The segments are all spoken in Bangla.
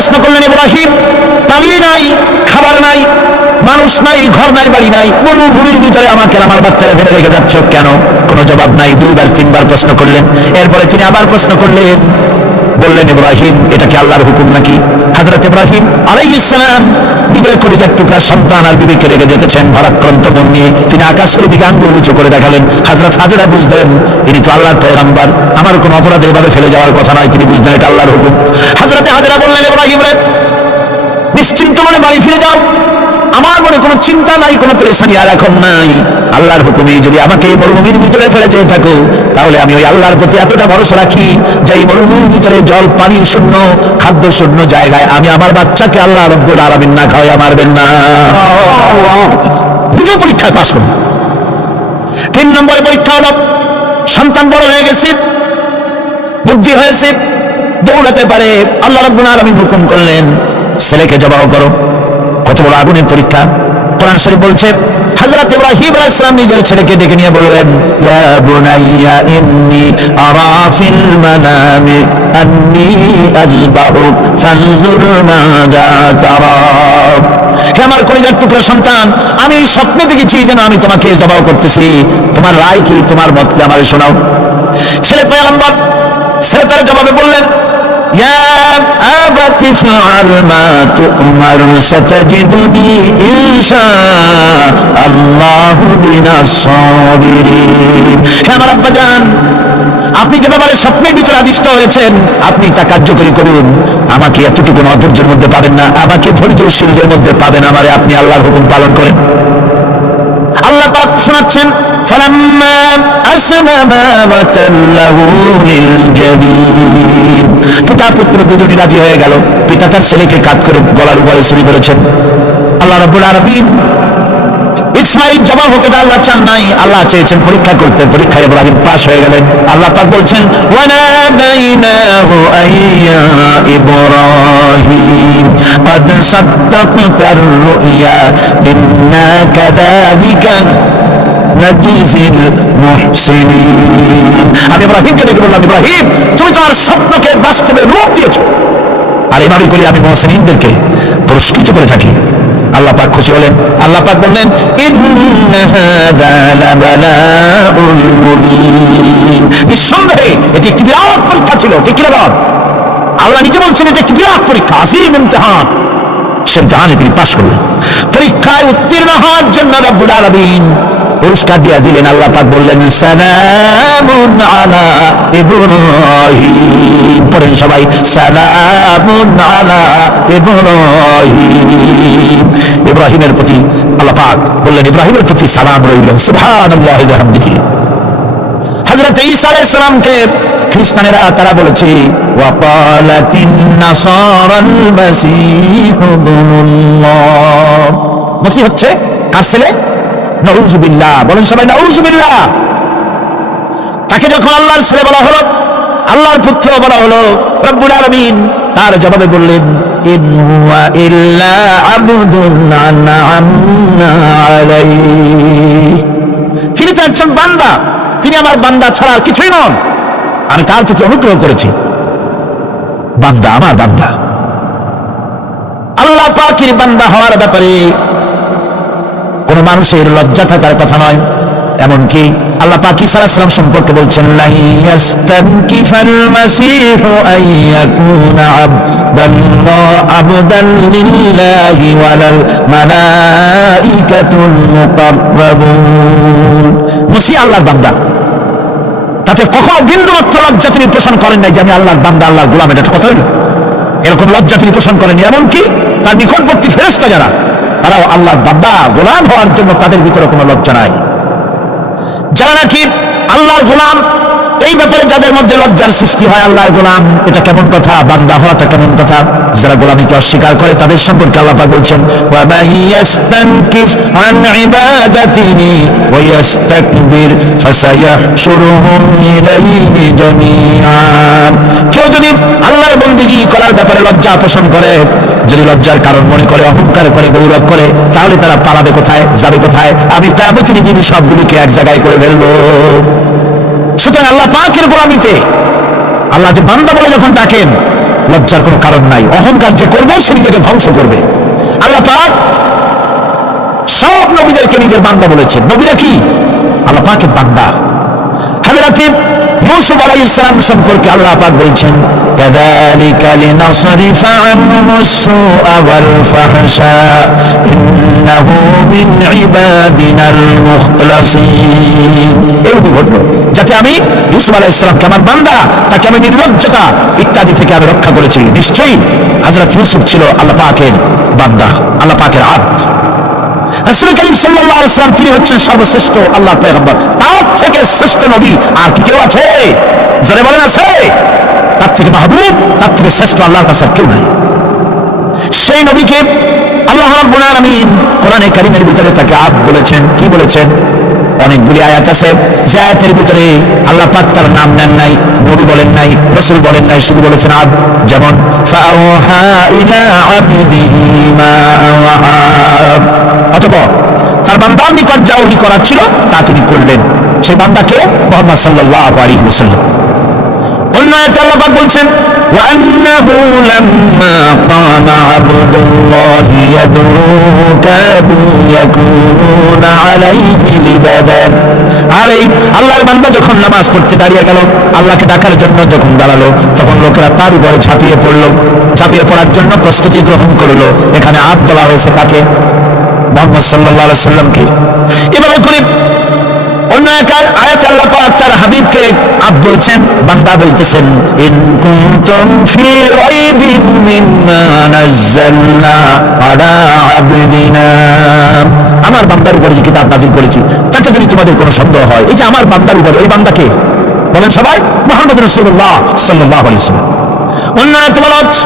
প্রশ্ন করলেন, ইব্রাহিম পানি নাই, খাবার নাই, মানুষ নাই, ঘর নাই, বাড়ি নাই, মরুভূমির ভিতরে আমাকে আমার বাচ্চারা ফেলে রেখে যাচ্ছ কেন? কোনো জবাব নাই। দুইবার তিনবার প্রশ্ন করলেন। এরপরে তিনি আবার প্রশ্ন করলেন, বললেন, ইব্রাহিম এটা কি আল্লাহর হুকুম নাকি? হযরত ইব্রাহিম আলাইহিস সালাম নিজের কলিজার টুকরা সন্তান আর বিবিকে রেখে যেতেছেন ভারাক্রান্ত মন নিয়ে। তিনি আকাশের দিকে আঙ্গুল উঁচু করে দেখালেন। হযরত হাজেরা বুঝলেন ইনি তো আল্লাহর পয়গম্বর, আমার কোনো অপরাধে এভাবে ফেলে যাওয়ার কথা নয়। তিনি বুঝলেন এটা আল্লাহর হুকুম। হযরত হাজেরা বললেন, ইব্রাহিম রে, নিশ্চিন্ত মনে বাড়ি ফিরে যাও, আমার মনে কোনো চিন্তা নাই, কোনো পেরেশানি আর এখন নাই। আল্লাহর হুকুমে যদি আমাকে এই মরুভূমির ভিতরে ফেলে যেতে থাকো, তাহলে আমি ওই আল্লাহর প্রতি এতটা ভরসা রাখি যে এই মরুভূমির ভিতরে জল পানি শূন্য, খাদ্য শূন্য জায়গায় আমি আমার বাচ্চাকে আল্লাহ রাব্বুল আলামিন না খাওয়াইয়া মারবেন না। দ্বিতীয় পরীক্ষায় পাশ করব। 3 নম্বরের পরীক্ষা হলো, সন্তান বড় হয়ে গেছে, বুদ্ধি হয়েছে, দৌড়াতে পারে। আল্লাহ রাব্বুল আলামিন হুকুম করলেন, ছেলেকে জবাহ করো। কত বড় আগুনের পরীক্ষা! কোরআন শরীফ বলছে, হযরত ইব্রাহিম আলাইহিস সালাম নিজের ছেলেকে ডেকে নিয়ে বললেন, ইয়া বুনাইয়া ইন্নী আরা ফিল মানামি আন্নী আযবাহুক ফানজুর মাযা তারা। হে আমার কলিজার টুকরা সন্তান, আমি স্বপ্নে দেখেছি যেন আমি তোমাকে জবাহ করতেছি, তোমার রায় কি, তোমার মত কি আমারে শোনাও। ছেলে পয়গম্বর, ছেলে তার জবাবে বললেন, ইয়া আবাতি ফাআল মা তু'মার সাতাজিদুনি ইনশাআল্লাহু মিনাস সাবিরিন। হে আমার আব্বাজান, আপনি যে ব্যাপারে স্বপ্নের ভিতরে আদিষ্ট হয়েছেন আপনি তা কার্যকরী করুন। আমাকে এতটুকু অধৈর্যের মধ্যে পাবেন না, আমাকে ধৈর্যশীলদের মধ্যে পাবেন। আমারে আপনি আল্লাহর হুকুম পালন করেন। আল্লাহ পাক শোনাচ্ছেন, ফালাম্মা আসলামা ওয়া তাল্লাহু লিল জাবিন। পিতা পুত্র দুজনই রাজি হয়ে গেল। পিতা তার ছেলেকে কাঁধ করে গলার উপরে ছুরি ধরেছেন। আল্লাহ রাব্বুল আলামিন ইসমাঈল জবাহ হোক এটা আল্লাহ চান নাই, আল্লাহ চেয়েছেন পরীক্ষা করতে। পরীক্ষায় ইব্রাহিম পাশ হয়ে গেলেন। আল্লাহ পাক বলছেন, ওয়া নাদাইনাহু আইয়া ইব্রাহিম قد صدقت الرؤيا إنا كذلك نجزي المحسنين। আমি ইব্রাহিমকে ডেকে বললাম, ইব্রাহিম তুমি তোমার স্বপ্নকে বাস্তবে রূপ দিয়েছো, আর এভাবে করে আমি মুহসিনদেরকে পুরস্কৃত করে থাকি। আল্লাহ পাক খুশি হলেন। আল্লাহ পাক বললেন, ইন্না হাযা লাবালাউল মুবিন। নিঃসন্দেহে এটি একটি বিরাট পরীক্ষা ছিল। ঠিক কি না? আল্লাহ নিজে বলছেন এটা একটি বিরাট পরীক্ষা, আসীম ইমতিহান। সে ইমতিহানে তিনি পাশ করলেন। পরীক্ষায় উত্তীর্ণ হওয়ার জন্য রব্বুল আলামিন পুরস্কার দিয়ে দিলেন। আল্লাহ পাক বললেন, সালামুন আলা ইব্রাহিম। পড়েন সবাই, সালামুন আলা ইব্রাহিম। ইব্রাহিমের প্রতি আল্লাহ পাক বললেন, ইব্রাহিমের প্রতি সালাম রইল। সুবহানাল্লাহি ওয়া বিহামদিহি। হযরত ঈসা আলাইহিস সালামকে খ্রিস্টানেরা তারা বলেছে, ওয়াকালাতিন নাসারাল মাসীহু ইবনুল্লাহ। মসিহ হচ্ছে কার ছেলে? নাউযুবিল্লাহ। বলেন সবাই, নাউযুবিল্লাহ। তাকে যখন আল্লাহর ছেলে বলা হলো, আল্লাহর পুত্র বলা হলো, রব্বুল আলামিন তার জবাবে বললেন, ইন হুয়া ইল্লা আবদুন আনআমনা আলাইহি। তিনি তো একজন বান্দা, তিনি আমার বান্দা ছাড়া আর কিছুই নন। আমি তার প্রতি অনুগ্রহ করেছি। বান্দা, আমার বান্দা। আল্লাহ পাকের বান্দা হওয়ার ব্যাপারে কোন মানুষের লজ্জা থাকার কথা নয়। এমনকি আল্লাহ পাক ঈসা আলাইহিস সালাম সম্পর্কে বলছেন, লা ইয়াস্তানকিফাল মাসীহু আইয়াকুনা আবদান লিল্লাহি ওয়ালাল মালাইকাতুল মুকাররাবুন। মসিহ আল্লাহর বান্দা, তাতে কখনো বিন্দুমাত্র লজ্জা তিনি পোষণ করেন নাই যে আমি আল্লাহর বান্দা, আল্লাহর গোলাম। এটা কথা হইল? এরকম লজ্জা তিনি পোষণ করেননি। এমনকি তার নিকটবর্তী ফেরেশতা যারা, তারাও আল্লাহর বান্দা গোলাম হওয়ার জন্য তাদের ভিতরে কোনো লজ্জা নাই। যারা নাকি আল্লাহর গোলাম, এই ব্যাপারে যাদের মধ্যে লজ্জার সৃষ্টি হয়, আল্লাহর গোলাম এটা কেমন কথা, বান্দা হওয়াটা কেমন কথা। যারা গোলামীকে অস্বীকার করে তাদের সম্পর্কে আল্লাহ পাক বলছেন, ওয়া মান ইয়াস্তানকিফ আন ইবাদাতিহি ওয়া ইয়াস্তাকবির ফাসায়াহশুরুহুম ইলাইহি জামিআন। কেউ যদি আল্লাহর বন্দেগী করার ব্যাপারে লজ্জা পোষণ করে, যদি লজ্জার কারণ মনে করে, অহংকার করে, গৌরব করে, তাহলে তারা পালাবে কোথায়, যাবে কোথায়? আমি কিয়ামতের দিন সবগুলিকে এক জায়গায় করে ফেলবো। সুতরাং আল্লাহ পাকের গোলামীতে আল্লাহ যে বান্দা বলে যখন ডাকেন, লজ্জার কোনো কারণ নাই। অহংকার যে করবে সে নিজেকে ধ্বংস করবে। আল্লাহ পাক সব নবীদেরকে নিজের বান্দা বলেছেন। নবীরা কি আল্লাহ পাকের বান্দা। হযরত ইউসুফ আলাইহিস সালাম সম্পর্কে আল্লাহ পাক বলছেন, কাযালিকা লিনাসরিফা আনহু আস-সুআ ওয়াল ফাহশা ইন্নাহু মিন ইবাদিনাল মুখলাসিন। এরকম ঘটল যাতে আমি ইউসুফ আলাইহিস সালামকে আমার বান্দা, তাকে আমি নির্লজ্জতা ইত্যাদি থেকে আমি রক্ষা করেছি। নিশ্চয়ই হযরত ইউসুফ ছিল আল্লাহ পাকের বান্দা, আল্লাহ পাকের আব্দ। রাসূল করিম সাল্লাল্লাহু আলাইহি ওয়াসাল্লাম তিনি হচ্ছেন সর্বশ্রেষ্ঠ আল্লাহর পয়গম্বর। তার থেকে শ্রেষ্ঠ নবী আর কি কেউ আছে? যারা বলেন আছে? তার থেকে মাহবুব, তার থেকে শ্রেষ্ঠ আল্লাহর কাছে কেউ নাই। সেই নবীকে আল্লাহ রাব্বুল আলামিন কোরআনে কারীমের ভিতরে তাকে আব্দ বলেছেন। কি বলেছেন? অনেকগুলি আয়াত আছে যে আয়াতের ভিতরে আল্লাহ পাক তার নাম নেন নাই, নবী বলেন নাই, রাসূল বলেন নাই, শুধু বলেছেন আব্দ। যেমন ফাআওহা ইলা আবদিহি মা আওহা, অতঃপর তার বান্দার নিকট যা ওহী করার ছিল তা তিনি করলেন। সেই বান্দাকে মুহাম্মদ সাল্লাল্লাহু আলাইহি ওয়াসাল্লাম। অন্য আয়াতে আল্লাহ পাক বলছেন, ওয়া আন্নাহু লাম্মা কানা আবদুল্লাহি ইয়াদউহু কাদু ইয়াকুনুনা আলাইহি লিবাদান। আর এই আল্লাহর বান্দা যখন নামাজ পড়তে দাঁড়িয়ে গেল, আল্লাহকে ডাকার জন্য যখন দাঁড়ালো, তখন লোকেরা তার উপরে ঝাঁপিয়ে পড়ল। ঝাঁপিয়ে পড়ার জন্য প্রস্তুতি গ্রহণ করলো। এখানে আব্দ বলা হয়েছে কাকে? মুহাম্মদ সাল্লাল্লাহু আলাইহি ওয়াসাল্লামকে। এভাবে করে অন্য এক আয়াতে আল্লাহ পাক তার হাবিবকে আব্দ বলছেন, বান্দা বলতেছেন, ইন কুনতুম ফি রাইবিন মিম্মা নাযালনা আলা আবদিনা। আমার বান্দার উপরে যে কিতাব নাযিল করেছি তাতে যদি তোমাদের কোনো সন্দেহ হয়, এই যে আমার বান্দার উপরে, এই বান্দাকে বলেন সবাই মুহাম্মদ রাসূলুল্লাহ সাল্লাল্লাহু আলাইহি ওয়াসাল্লাম। অন্য আয়াতে বলা হচ্ছে,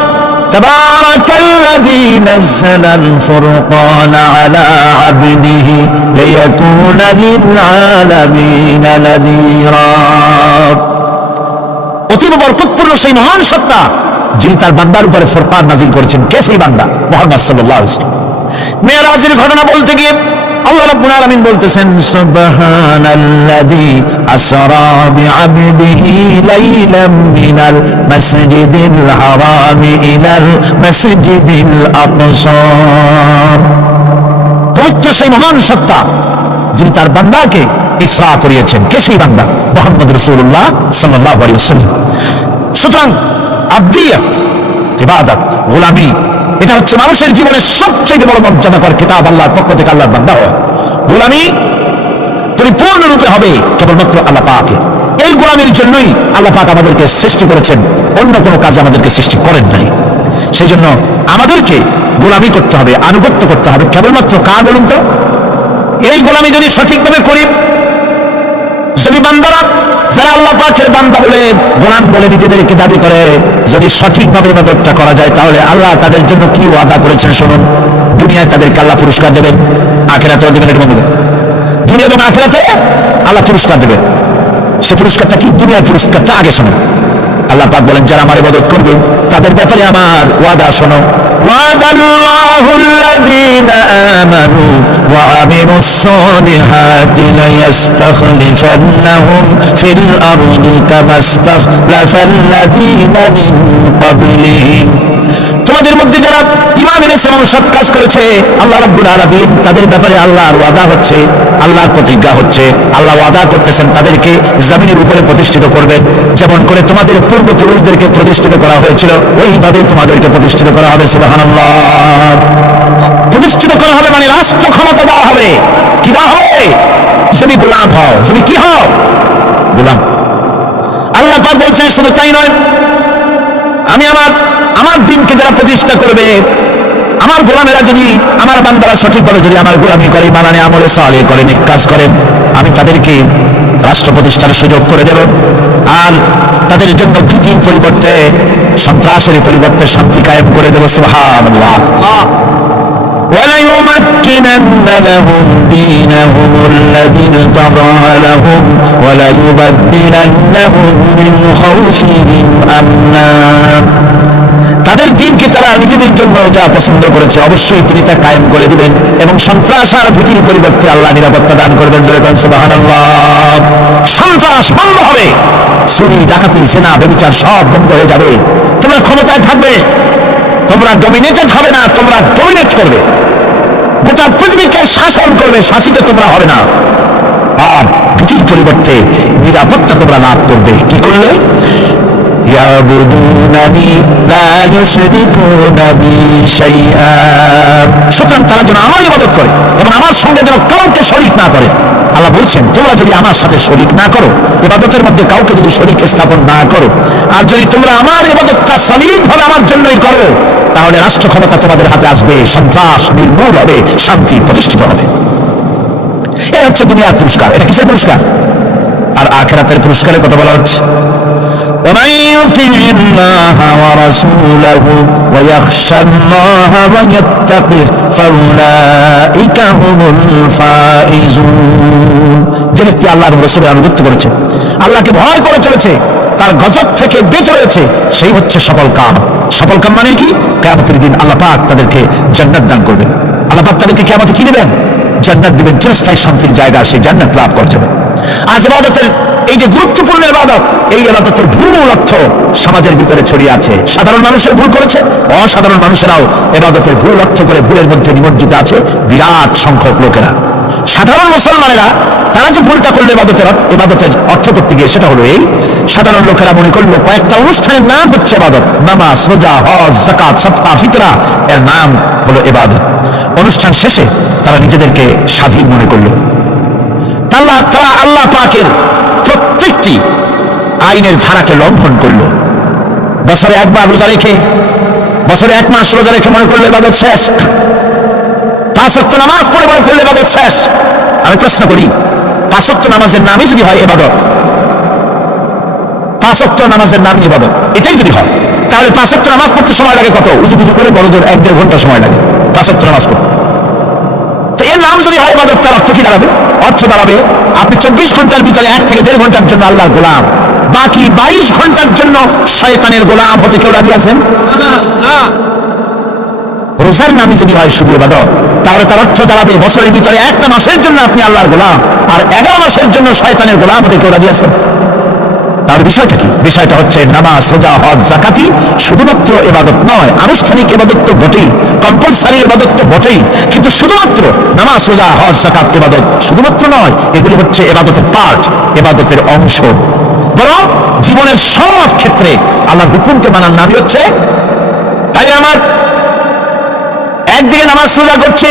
তাবারাকাল্লাযী নাযালাল ফুরকানা আলা আবদিহি লিয়াকুনা লিল আলামিনা নাযীরা। অতি বরকতপূর্ণ সেই মহান সত্তা যিনি তার বান্দার উপরে ফুরকান নাযিল করেছেন। কে সেই বান্দা? মুহাম্মদ সাল্লাল্লাহু আলাইহি ওয়াসাল্লাম। মেরাজের ঘটনা বলতে গিয়ে আল্লাহ রাব্বুল আলামিন বলতেছেন, সুবহানাল্লাযী আসরা বিআবদিহি লাইলাম মিনাল মাসজিদিল হারামি ইলাল মাসজিদিল আকসা। পবিত্র সেই মহান সত্তা যিনি তার বান্দাকে ইসরা করিয়েছেন। কে সেই বান্দা? মুহাম্মদ রাসূলুল্লাহ সাল্লাল্লাহু আলাইহি ওয়াসাল্লাম। সুতরাং আবদিয়াত, ইবাদত, গোলামি, এটা হচ্ছে মানুষের জীবনের সবচেয়ে বড় মর্যাদাকর কিতাব। আল্লাহর পক্ষ থেকে আল্লাহর বান্দা হয়। গোলামি পরিপূর্ণরূপে হবে কেবলমাত্র আল্লাহ পাকের। এই গোলামির জন্যই আল্লাহ পাক আমাদেরকে সৃষ্টি করেছেন, অন্য কোনো কাজে আমাদেরকে সৃষ্টি করেন নাই। সেই জন্য আমাদেরকে গোলামি করতে হবে, আনুগত্য করতে হবে কেবলমাত্র কার? বলুন তো। এই গোলামি যদি সঠিকভাবে করি, যদি বান্দারা যারা আল্লাহ পাকের বান্দা বলে, গোলাম বলে নিজেদেরকে দাবি করে, যদি সঠিকভাবে ইবাদতটা করা যায়, তাহলে আল্লাহ তাদের জন্য কি ওয়াদা করেছেন শুনুন। দুনিয়ায় তাদেরকে আল্লাহ পুরস্কার দেবেন, আখিরাতেও দেবেন। এর মধ্যে দুনিয়া এবং আখিরাতে আল্লাহ পুরস্কার দেবেন। সে পুরস্কারটা কি? দুনিয়ার পুরস্কারটা আগে শুনুন। আল্লাহ পাক বলেন, যারা আমার ইবাদত করবে তাদের ব্যাপারে আমার ওয়াদা শোনো। ওয়াদাল্লাহুল্লাযীনা আমানু ওয়া আমিলুস সালিহাতি লায়াস্তাখলিফান্নাহুম ফিল আরদি কামা ইসতাখলাফাল্লাযীনা মিন ক্বাবলিহিম। তোমাদের মধ্যে যারা ঈমান এনেছে এবং সৎ কাজ করেছে, আল্লাহ রাব্বুল আলামিন তাদের ব্যাপারে আল্লাহর ওয়াদা হচ্ছে, আল্লাহর প্রতিজ্ঞা হচ্ছে, আল্লাহ ওয়াদা করতেছেন তাদেরকে জমিনের উপরে প্রতিষ্ঠিত করবেন। যেমন করে তোমাদের পূর্বপুরুষদেরকে প্রতিষ্ঠিত করা হয়েছিল, ওইভাবে তোমাদেরকে প্রতিষ্ঠিত করা হবে। সুবহানাল্লাহ। প্রতিষ্ঠিত করা হবে মানে রাষ্ট্র ক্ষমতা দেওয়া হবে। কি দেওয়া হবে? যদি গোলাম হও, যদি কি হও? গোলাম। আল্লাহ পাক বলছেন শুধু তাই নয়, আমি আমার দিনকে যারা প্রতিষ্ঠা করবে, আমার গোলামেরা যদি, আমার বান্দারা সঠিকভাবে যদি আমার গোলামি করে, মানানে আমলে সালেহ করে, নেক কাজ করেন, আমি তাদেরকে রাষ্ট্র প্রতিষ্ঠার সুযোগ করে দেব। আর তাদের জন্য ভীতির পরিবর্তে, সন্ত্রাসের পরিবর্তে শান্তি কায়েম করে দেব। সুবহানাল্লাহ। وَلَيُمَكِّنَنَّ لَهُمْ دِينَهُمُ الَّذِي ارْتَضَىٰ لَهُمْ وَلَيُبَدِّلَنَّهُم مِّنْ خَوْفِهِمْ أَمْنًا। তাদের দিনকে তারা তারা নিজেদের জন্য যা পছন্দ করেছে অবশ্যই তিনি তা কায়েম করে দিবেন এবং সন্ত্রাস আর ভীতির পরিবর্তে আল্লাহ নিরাপত্তা দান করবেন। সুবহানাল্লাহ। সন্ত্রাস বন্ধ হবে, চুরি ডাকাতি জেনা ব্যভিচার সব বন্ধ হয়ে যাবে। তোমরা ক্ষমতায় থাকবে, তোমরা ডমিনেটেড হবে না, তোমরা ডমিনেট করবে, গোটা পৃথিবীকে শাসন করবে, শাসিত তোমরা হবে না। আর ভীতির পরিবর্তে নিরাপত্তা তোমরা লাভ করবে। কি করলে? সুতরাং তারা যেন আমার ইবাদত করে এবং আমার সঙ্গে যেন কাউকে শরীক না করে। আল্লাহ বলছেন তোমরা যদি আমার সাথে শরীক না করো, ইবাদতের মধ্যে কাউকে যদি শরীক স্থাপন না করো, আর যদি তোমরা আমার ইবাদতটা সলিডভাবে আমার জন্যই করো, তাহলে রাষ্ট্র ক্ষমতা তোমাদের হাতে আসবে, সন্ত্রাস নির্মূল হবে, শান্তি প্রতিষ্ঠিত হবে। এটা হচ্ছে দুনিয়ার পুরস্কার। এটা কিসের পুরস্কার? আর আখিরাতের পুরস্কারের কথা বলা হচ্ছে ومن يطع الله ورسوله ويخشى الله ويتقه فأولئك هم الفائزون। যে ব্যক্তি আল্লাহ এবং রাসূলের আনুগত্য করেছে, আল্লাহকে ভয় করে চলেছে, তার গজব থেকে বেঁচে রয়েছে, সেই হচ্ছে সফল কাম। সফল কাম মানে কি? কিয়ামতের দিন আল্লাহ পাক তাদেরকে জান্নাত দান করবেন। আল্লাহ পাক তাদেরকে কিয়ামতে কি দিবেন? জান্নাত দিবেন, চিরস্থায়ী শান্তির জায়গা, সেই জান্নাত লাভ করা যাবে। আজ ইবাদতের এই যে গুরুত্বপূর্ণ ইবাদত, এই ইবাদতের ভুল অর্থ সমাজের ভিতরে ছড়িয়ে আছে। সাধারণ মানুষের ভুল করেছে, অসাধারণ মানুষেরাও ইবাদতের ভুল অর্থ করে ভুলের মধ্যে নিমজ্জিত আছে বিরাট সংখ্যক লোকেরা। সাধারণ মুসলমানেরা তারা যে ভুলটা করলো ইবাদতের অর্থ করতে গিয়ে, সেটা হলো এই, সাধারণ লোকেরা মনে করলো কয়েকটা অনুষ্ঠানের নাম হচ্ছে ইবাদত, নামাজ, রোজা, হজ, যাকাত, সাদকা, ফিতরা, এর নাম হলো ইবাদত। অনুষ্ঠান শেষে তারা নিজেদেরকে স্বাধীন মনে করলো। তারা আল্লাহ পাকের প্রত্যেকটি আইনের ধারাকে লঙ্ঘন করলো। বছরে একবার রোজা রেখে, বছরে 1 মাস রোজা রেখে মনে করলে ইবাদত শেষ। 5 ওয়াক্ত নামাজ পড়ে মনে করলে ইবাদত শেষ। আমি প্রশ্ন করি, 5 ওয়াক্ত নামাজের নামই যদি হয় ইবাদত, 5 ওয়াক্ত নামাজের নাম ইবাদত, এটাই যদি হয়, তাহলে 5 ওয়াক্ত নামাজ পড়তে সময় লাগে কত? উজু টুজু করে বড় জোর 1-1.5 ঘন্টা সময় লাগে 5 ওয়াক্ত নামাজ পড়তে। তো এর নাম যদি হয় ইবাদত, তার অর্থ কি দাঁড়াবে? অর্থ দাঁড়াবে আপনি 24 ঘন্টার ভিতরে 1 থেকে 1.5 ঘন্টার জন্য আল্লাহর গোলাম, বাকি 22 ঘন্টার জন্য শয়তানের গোলাম হতে কেউ রাজি আছেন? রোজার নামে যদি হয় শুধু ইবাদত, তাহলে তার অর্থ দাঁড়াবে বছরের ভিতরে 1টা মাসের জন্য আপনি আল্লাহর গোলাম, আর 11 মাসের জন্য শয়তানের গোলাম হতে কেউ রাজি আছেন? তার বিষয়টা কি? বিষয়টা হচ্ছে নামাজ, রোজা, হজ, যাকাতি শুধুমাত্র ইবাদত নয়, আনুষ্ঠানিক ইবাদত তো বটেই, কম্পালসারি ইবাদত তো বটেই, কিন্তু শুধুমাত্র নামাজ, রোজা, হজ, যাকাত ইবাদত শুধুমাত্র নয়, এগুলি হচ্ছে ইবাদতের পার্ট, ইবাদতের অংশ। বরং জীবনের সব ক্ষেত্রে আল্লাহর হুকুমকে মানার নামই হচ্ছে, তাই আমার একদিকে নামাজ রোজা করছে,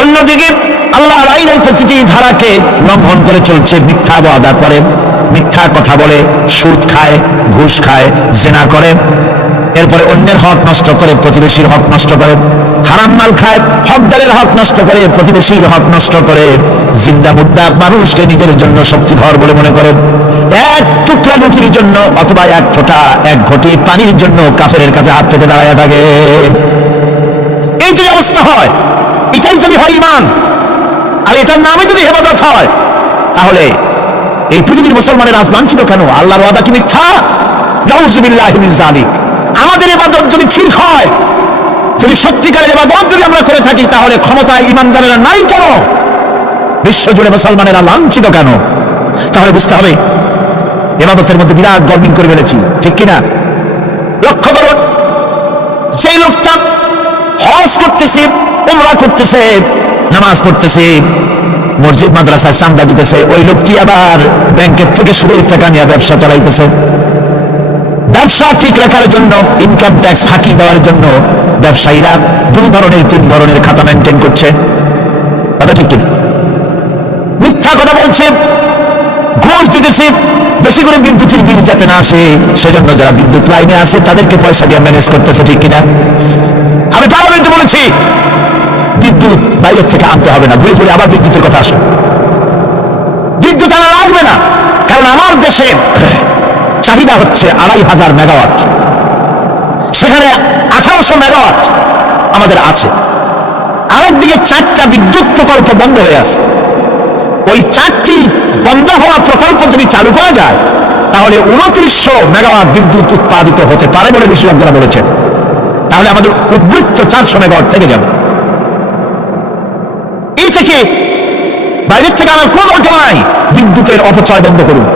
অন্যদিকে আল্লাহর আইনের প্রতিটি ধারাকে লঙ্ঘন করে চলছে, মিথ্যা ওয়াদা করে, মিথ্যা কথা বলে, সুদ খায়, ঘুষ খায়, জেনা করে, এরপরে অন্যের হক নষ্ট করে, প্রতিবেশীর হক নষ্ট করে, হারাম মাল খায়, হকদারের হক নষ্ট করে, প্রতিবেশীর হক নষ্ট করে, জিন্দা মুদ্দা মানুষকে নিজের জন্য শক্তিধর বলে মনে করে, 1 টুকরা রুটির জন্য অথবা 1 ফোঁটা 1 ঘটি পানির জন্য কাফেরের কাছে হাত পেতে দাঁড়ায় থাকে। এই যে অবস্থা হয়, এটাই যদি হয় ঈমান, আর এটার নামে যদি ইবাদত হয়, তাহলে এই পৃথিবীর মুসলমানের আজ লাঞ্ছিত কেন? আল্লাহর ওয়াদা কি মিথ্যা? নাউযুবিল্লাহি মিন যালিক। আমাদের ইবাদত যদি ঠিক হয়, যদি সত্যিকারের ইবাদত যদি আমরা করে থাকি, তাহলে ক্ষমতায় ঈমানদারেরা নাই কেন? বিশ্বজুড়ে মুসলমানেরা লাঞ্ছিত কেন? তাহলে বুঝতে হবে ইবাদতের মধ্যে বিরাট গরমিল করে ফেলেছি, ঠিক কিনা? লক্ষ্য করুন, যে লোকটা হজ করতেছে, উমরা করতেছে, নামাজ পড়তেছে, মসজিদ মাদ্রাসায় চাঁদা দিতেছে, ওই লোকটি আবার ব্যাংকের থেকে সুদের টাকা নিয়ে ব্যবসা চালাইতেছে। ব্যবসা ঠিক রাখার জন্য, ইনকাম ট্যাক্স ফাঁকি দেওয়ার জন্য ব্যবসায়ীরা 2 ধরনের 3 ধরনের খাতা মেনটেন করছে, কথা ঠিক কিনা? মিথ্যা কথা বলছে, ঘুষ দিতেছে, বেশি করে বিদ্যুতের বিল যাতে না আসে সেজন্য যারা বিদ্যুৎ লাইনে আছে তাদেরকে পয়সা দিয়ে ম্যানেজ করতেছে, ঠিক কিনা? আমি পার্লামেন্টে বলেছি বিদ্যুৎ বাইরের থেকে আনতে হবে না, ঘুরে ঘুরে আবার বিদ্যুতের কথা আসে। বিদ্যুৎ আনা লাগবে না, কারণ আমার দেশে চাহিদা হচ্ছে 2500 মেগাওয়াট, সেখানে 1800 মেগাওয়াট আমাদের আছে। আরেকদিকে 4টা বিদ্যুৎ প্রকল্প বন্ধ হয়ে আছে। ওই 4টি বন্ধ হওয়া প্রকল্প যদি চালু করা যায়, তাহলে 2900 মেগাওয়াট বিদ্যুৎ উৎপাদিত হতে পারে বলে বিশেষজ্ঞরা বলেছেন। তাহলে আমাদের উদ্বৃত্ত 400 মেগাওয়াট থেকে যাবে। এই থেকে বাইরের থেকে আমার কোনো দরকার নাই। বিদ্যুতের অপচয় বন্ধ করুন,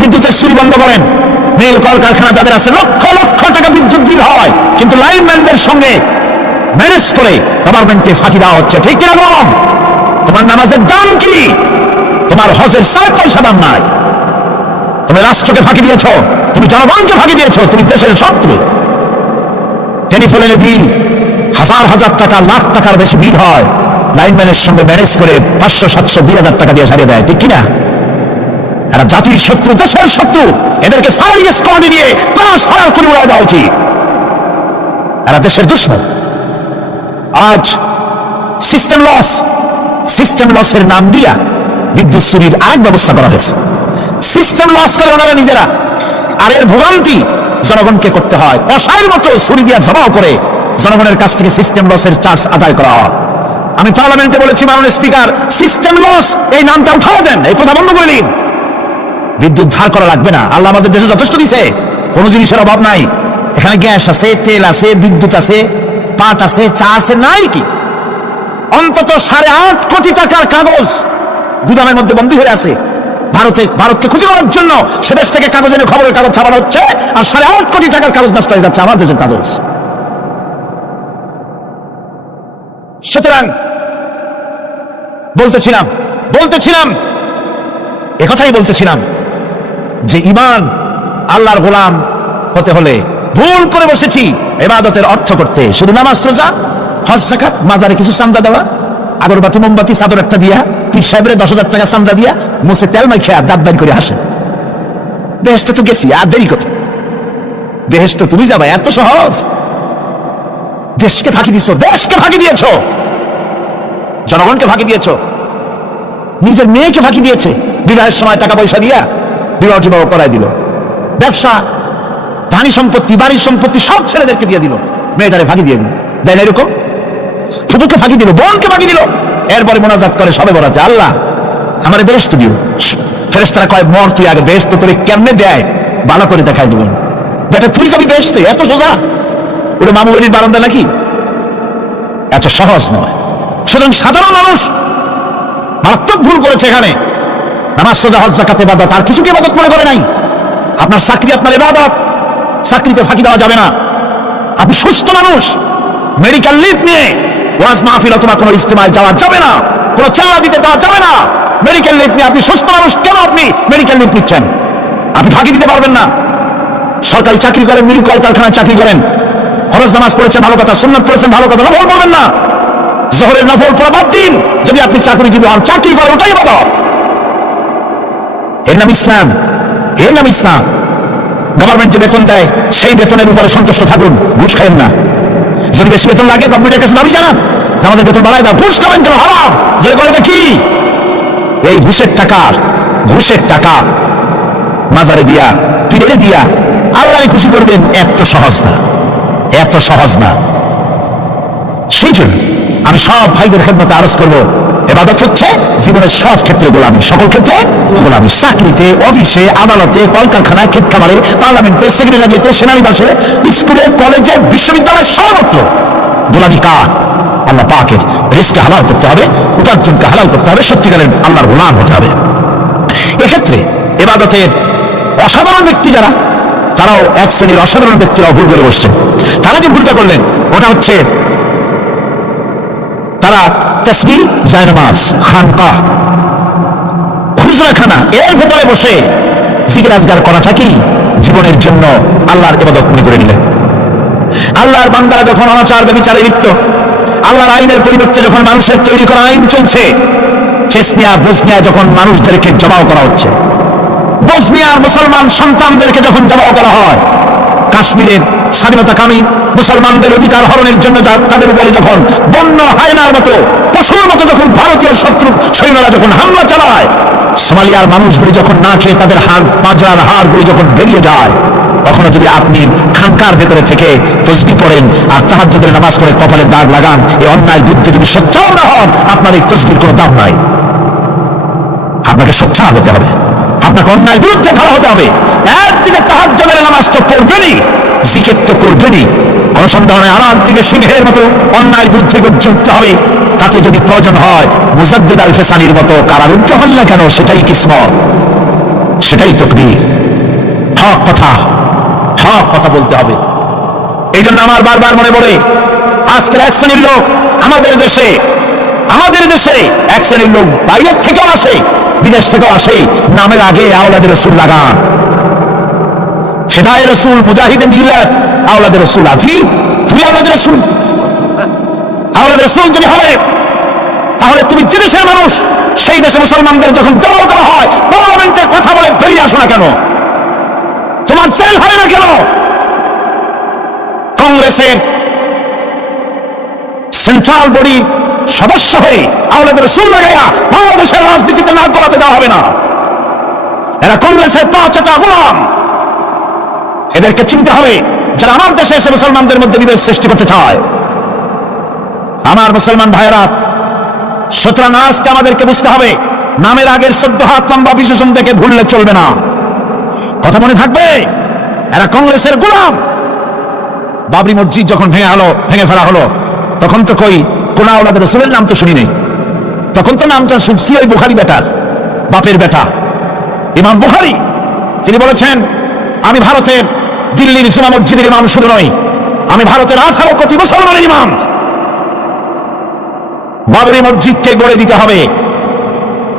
বিদ্যুতের চুরি বন্ধ করেন। মিল কলকারখানা যাদের আছে লক্ষ লক্ষ টাকা বিদ্যুৎ বিল হয়, কিন্তু লাইনম্যানদের সঙ্গে ম্যানেজ করে গভর্নমেন্টকে ফাঁকি দেওয়া হচ্ছে। ঠিক কিনা বলুন? তোমার নামাজের দাম কি? তোমার হজের 7 পয়সা দাম নাই। তুমি রাষ্ট্রকে ফাঁকি দিয়েছ, তুমি জনগণকে ফাঁকি দিয়েছ, তুমি দেশের শত্রু। টেলিফোনের বিল হাজার হাজার টাকা, লাখ টাকার বেশি বিল হয়, লাইনম্যানের সঙ্গে ম্যানেজ করে 500, 700, 2000 টাকা দিয়ে সারিয়ে দেয়। ঠিক কিনা? এরা জাতির শত্রু, দেশের শত্রু। এদেরকে ফায়ারিং স্কোয়াডে দিয়ে তাস ফায়ার করে উড়ায় দেওয়া উচিত। এরা দেশের দুশ্মন। আজ সিস্টেম লসের নাম দিয়া বিদ্যুৎ চুরির আরেক ব্যবস্থা করা হয়েছে। সিস্টেম লস করে ওনারা নিজেরা, আর এর ভোগান্তি জনগণকে করতে হয়। কষাইয়ের মতো ছুরি দিয়া জবাও করে জনগণের কাছ থেকে সিস্টেম লসের চার্জ আদায় করা হয়। আমি পার্লামেন্টে বলেছি, মাননীয় স্পিকার, সিস্টেম লস এই নামটা উঠাও দেন, এই কথা বন্ধ করে দিন। বিদ্যুৎ ধার করা লাগবে না, আল্লাহ আমাদের দেশে যথেষ্ট দিছে, কোনো জিনিসের অভাব নাই। এখানে গ্যাস আছে, তেল আছে, বিদ্যুৎ আছে, পাট আছে, চা আছে, নাই কি? অন্তত 8.5 কোটি টাকার কাগজ গুদামের মধ্যে বন্দী হয়ে আছে। ভারতকে ক্ষতি করার জন্য সে দেশ থেকে কাগজ এনে খবরের কাগজ ছাপানো হচ্ছে, আর 8.5 কোটি টাকার কাগজ নষ্ট হয়ে যাচ্ছে, আমার দেশের কাগজ। সুতরাং বলতেছিলাম একথাই বলতেছিলাম যে ঈমান আল্লাহর গোলাম হতে হলে ভুল করে বসেছি ইবাদতের অর্থ করতে। শুধু নামাজ, রোজা, হজ, যাকাত, মাজারে কিছু চান্দা দেওয়া, আগরবাতি, মোমবাতি, চাদর একটা দিয়া, পীর সাহেবের 10,000 টাকা চান্দা দিয়া, মুছে তেল মাইখা দাঁত বাইর করে হাসে। বেহেশতে তো গেছি, আর দেরি কথা। বেহেশতে তুমি যাবা, এত সহজ? দেশকে ফাঁকি দিয়েছো, জনগণকে ফাঁকি দিয়েছো, নিজের মেয়েকে ফাঁকি দিয়েছে। বিবাহের সময় টাকা পয়সা দিয়া বিবাহ টিবাহ করাই দিল। ব্যবসা, ধানি সম্পত্তি, বাড়ির সম্পত্তি সব ছেলেদেরকে দিয়ে দিল, মেয়েটারে ফাঁকি দিয়ে দিল। দেয় না এরকম? ফুপুকে ফাঁকি দিল, বোনকে ফাঁকি দিল। এরপরে মোনাজাত করে সবে বরাতে, আল্লাহ আমার বেহেশত দিও। ফেরেশতারা কয়, মর তুই আগে, বেহেশত তোরে কেমনে দেয় ভালো করে দেখাই দেবেন। বেটা তুই যাবি বেহেশতে? এত সোজা? ওটা মামু বাড়ির বারান্দা নাকি? এত সহজ নয়। সুতরাং সাধারণ মানুষ মারাত্মক ভুল করেছে এখানে। নামাজ, রোজা, হজ, যাকাত ইবাদত, আর কিছুকে ইবাদত মনে করে নাই। আপনার চাকরি আপনার ইবাদত, চাকরিতে ফাঁকি দেওয়া যাবে না। আপনি সুস্থ মানুষ, মেডিকেল লিভ নিয়ে ওয়াজ মাহফিল অথবা কোনো ইজতেমায় যাওয়া যাবে না, কোনো চেল্লা দিতে যাওয়া যাবে না। মেডিকেল লিভ নিয়ে আপনি সুস্থ মানুষ, কেন আপনি মেডিকেল লিভ নিচ্ছেন? আপনি ফাঁকি দিতে পারবেন না। সরকারি চাকরি করেন, মিল কলকারখানায় চাকরি করেন, ফরজ নামাজ পড়েছেন ভালো কথা, সুন্নাত পড়েছেন ভালো কথা, নফল পড়বেন না। জোহরের নফল পড়া বাদ দিন। যদি আপনি চাকরিজীবী হন, চাকরি করেন, ওটাই ইবাদত। এর নাম ইসলাম, এর নাম ইসলাম। গভর্নমেন্ট যে বেতন দেয় সেই বেতনের উপরে সন্তুষ্ট থাকুন, ঘুষ খাবেন না। যদি বেশি বেতন লাগে গভর্নমেন্টের কাছে দাবি জানান, আমাদের বেতন বাড়ায় দাও। ঘুষ খাবেন কেন? হারাম। যে বলে কি এই ঘুষের টাকা মাজারে দিয়া, পীরে দিয়া আল্লাহ খুশি করবেন, এত সহজ না। সেই জন্য আমি সব ভাইদের খেদমতে আরজ করবো, ইবাদত হচ্ছে জীবনের সব ক্ষেত্রে গোলামি, সকল ক্ষেত্রে গোলামি। চাকরিতে, অফিসে, আদালতে, কলকারখানায়, ক্ষেত খামারে, পার্লামেন্টে, সেক্রেটারিয়েটে, সেনানিবাসে, স্কুলে, কলেজে, বিশ্ববিদ্যালয়ে, সর্বত্র গোলামি কার? আল্লাহ পাকের। রিজকে হালাল করতে হবে, উপার্জনকে হালাল করতে হবে, সত্যিকারের আল্লাহর গোলাম হতে হবে। এক্ষেত্রে ইবাদতের অসাধারণ ব্যক্তি যারা, তারাও এক শ্রেণীর অসাধারণ ব্যক্তিরাও ভুল করে বসছেন। তারা যে ভুলটা করলেন ওটা হচ্ছে তারা তাসবিহ, জায়নামাজ, খানকা, খুচরাখানা এর ভেতরে বসে জিকির আজগার করাটা কি জীবনের জন্য আল্লাহর ইবাদত মনে করে নিলেন। আল্লাহর বান্দারা যখন অনাচার ব্যভিচারে লিপ্ত, আল্লাহর আইনের পরিবর্তে যখন মানুষের তৈরি করা আইন চলছে, চেচনিয়া, বসনিয়া যখন মানুষদেরকে জবাও করা হচ্ছে, বসনিয়ার মুসলমান সন্তানদেরকে যখন জবাও করা হয়, কাশ্মীরের স্বাধীনতাকামী মুসলমানদের অধিকার হরণের জন্য তাদের উপরে যখন বন্য হায়নার মতো, পশুর মতো যখন ভারতীয় শত্রু সৈন্যরা যখন হামলা চালায়, সোমালিয়ার মানুষগুলি যখন না খেয়ে তাদের পাঁজরার হাড়গুলি যখন বেরিয়ে যায়, তখনও যদি আপনি খানকার ভেতরে থেকে তসবিহ পড়েন আর তাহাজ্জুদের নামাজ পড়ে কপালে দাগ লাগান, এই অন্যায়ের বিরুদ্ধে যদি সোচ্চার না হন, আপনার এই তসবিহর কোনো দাম নাই। আপনাকে সোচ্চার হতে হবে, আপনাকে অন্যায়ের বিরুদ্ধে খাড়া হতে হবে। একদিকে তাহাজ্জুদের নামাজ তো পড়বেনই, জিকির তো করবেনই, কোন সন্দেহ নেই। আর দিকে সিংহের মতো অন্যায়ের বিরুদ্ধে গর্জে উঠতে হবে, তাতে যদি প্রয়োজন হয় মুজাদ্দিদ আল ফেসানির মতো কারারুদ্ধ হন না কেন, সেটাই কিসমত, সেটাই তাকদীর। হক কথা বলতে হবে। এই জন্য আমার বারবার মনে পড়ে আজকের এক শ্রেণীর লোক আমাদের দেশে এক শ্রেণীর লোক বাইরের থেকেও আসে, বিদেশ থেকেও আসে, নামের আগে আওলাদের রসুল লাগান। ফেদায়ে রসুল, মুজাহিদে মিল্লাত, আওলাদের রসুল। আজি তুমি আওলাদের রসুল যদি হবে, তাহলে তুমি যে দেশের মানুষ, সেই দেশে মুসলমানদের যখন দমন করা হয়, পার্লামেন্টে কথা বলে বেরিয়ে আসো না কেন? তোমার জেল হয় না কেন? কংগ্রেসের সেন্ট্রাল বডি সদস্য হয়ে আওলাদের রসুল লাগাইয়া বাংলাদেশের রাজনীতিতে নাক গলাতে দেওয়া হবে না। এরা কংগ্রেসের পাঁচটা গোলাম। এদেরকে চিনতে হবে, যারা আমার দেশে এসে মুসলমানদের মধ্যে বিভেদ সৃষ্টি করতে চায়। আমার মুসলমান ভাইয়েরা, সুতরাং আজকে আমাদেরকে বুঝতে হবে, নামের আগের 14 হাত লম্বা বিশেষণ থেকে ভুললে চলবে না। কথা মনে থাকবে, এরা কংগ্রেসের গোলাম। বাবরি মসজিদ যখন ভেঙে ফেলা হলো, তখন তো কোন আওলাদের রসুলের নাম তো শুনি নেই। তখন তো নামটা শুনছি ওই বুখারী বেটার, বাপের বেটা ইমাম বুখারী। তিনি বলেছেন, আমি ভারতের দিল্লির জুমা মসজিদের ইমাম শুধু নই, আমি ভারতের 18 কোটি মুসলমানের ইমাম। বাবরি মসজিদকে গড়ে দিতে হবে।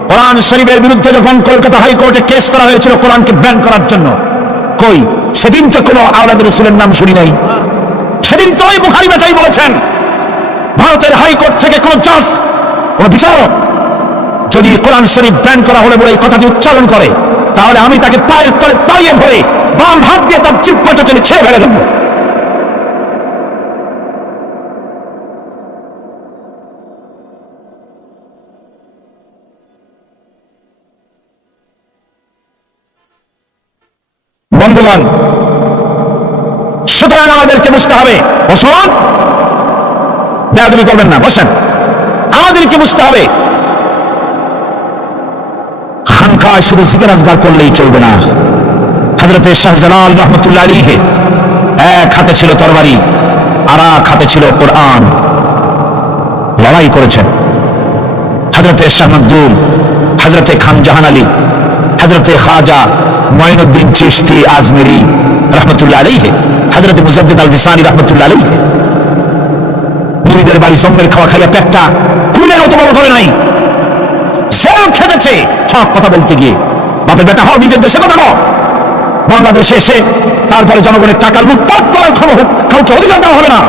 কোরআন শরীফের বিরুদ্ধে যখন কলকাতা হাইকোর্টে কেস করা হয়েছিল কোরআনকে ব্যান করার জন্য, সেদিন তো কোনো আওলাদের রসুলের নাম শুনি নাই। সেদিন তো ওই বুখারী বেটাই বলেছেন, ভারতের হাইকোর্ট থেকে কোন জাজ, কোন বিচারক যদি কোরআন শরীফ ব্যান করা হলে বলে এই কথাটি উচ্চারণ করে, তাহলে আমি তাকে পায়ের তলে পাইয়ে ধরে বাম হাত দিয়ে তার জিহ্বাটা টেনে ছেড়ে ফেলে দেব। বন্ধুগণ, সুতরাং আমাদেরকে বুঝতে হবে, বসুন, বেয়াদবি করবেন না, বসেন। আমাদেরকে বুঝতে হবে, খানকায় শুধু জিকির আজগার করলেই চলবে না। হযরতে শাহজালাল রাহমাতুল্লাহ আলাইহি এক হাতে ছিল তরবারি, আর এক হাতে ছিল কোরআন। লড়াই করেছেন হযরতে শাহ মখদুম, হযরতে খান জাহান আলী, হযরতে খাজা মঈনুদ্দিন চিশতি আজমেরি রাহমাতুল্লাহ আলাইহি, হযরতে মুজাদ্দিদ আল ফিসানি রাহমাতুল্লাহ আলাইহি। মুরিদের বাড়ি জম্মের খাওয়া খাইয়া পেটটা কুলের মতো বড় করে নাই, সেও খেটেছে হক কথা বলতে গিয়ে। বাপের বেটা হও, নিজের দেশে কথা বল। বাংলাদেশে এসে তারপরে জনগণের টাকার লুটপাট করার কাউকে অধিকার দেওয়া হবে না।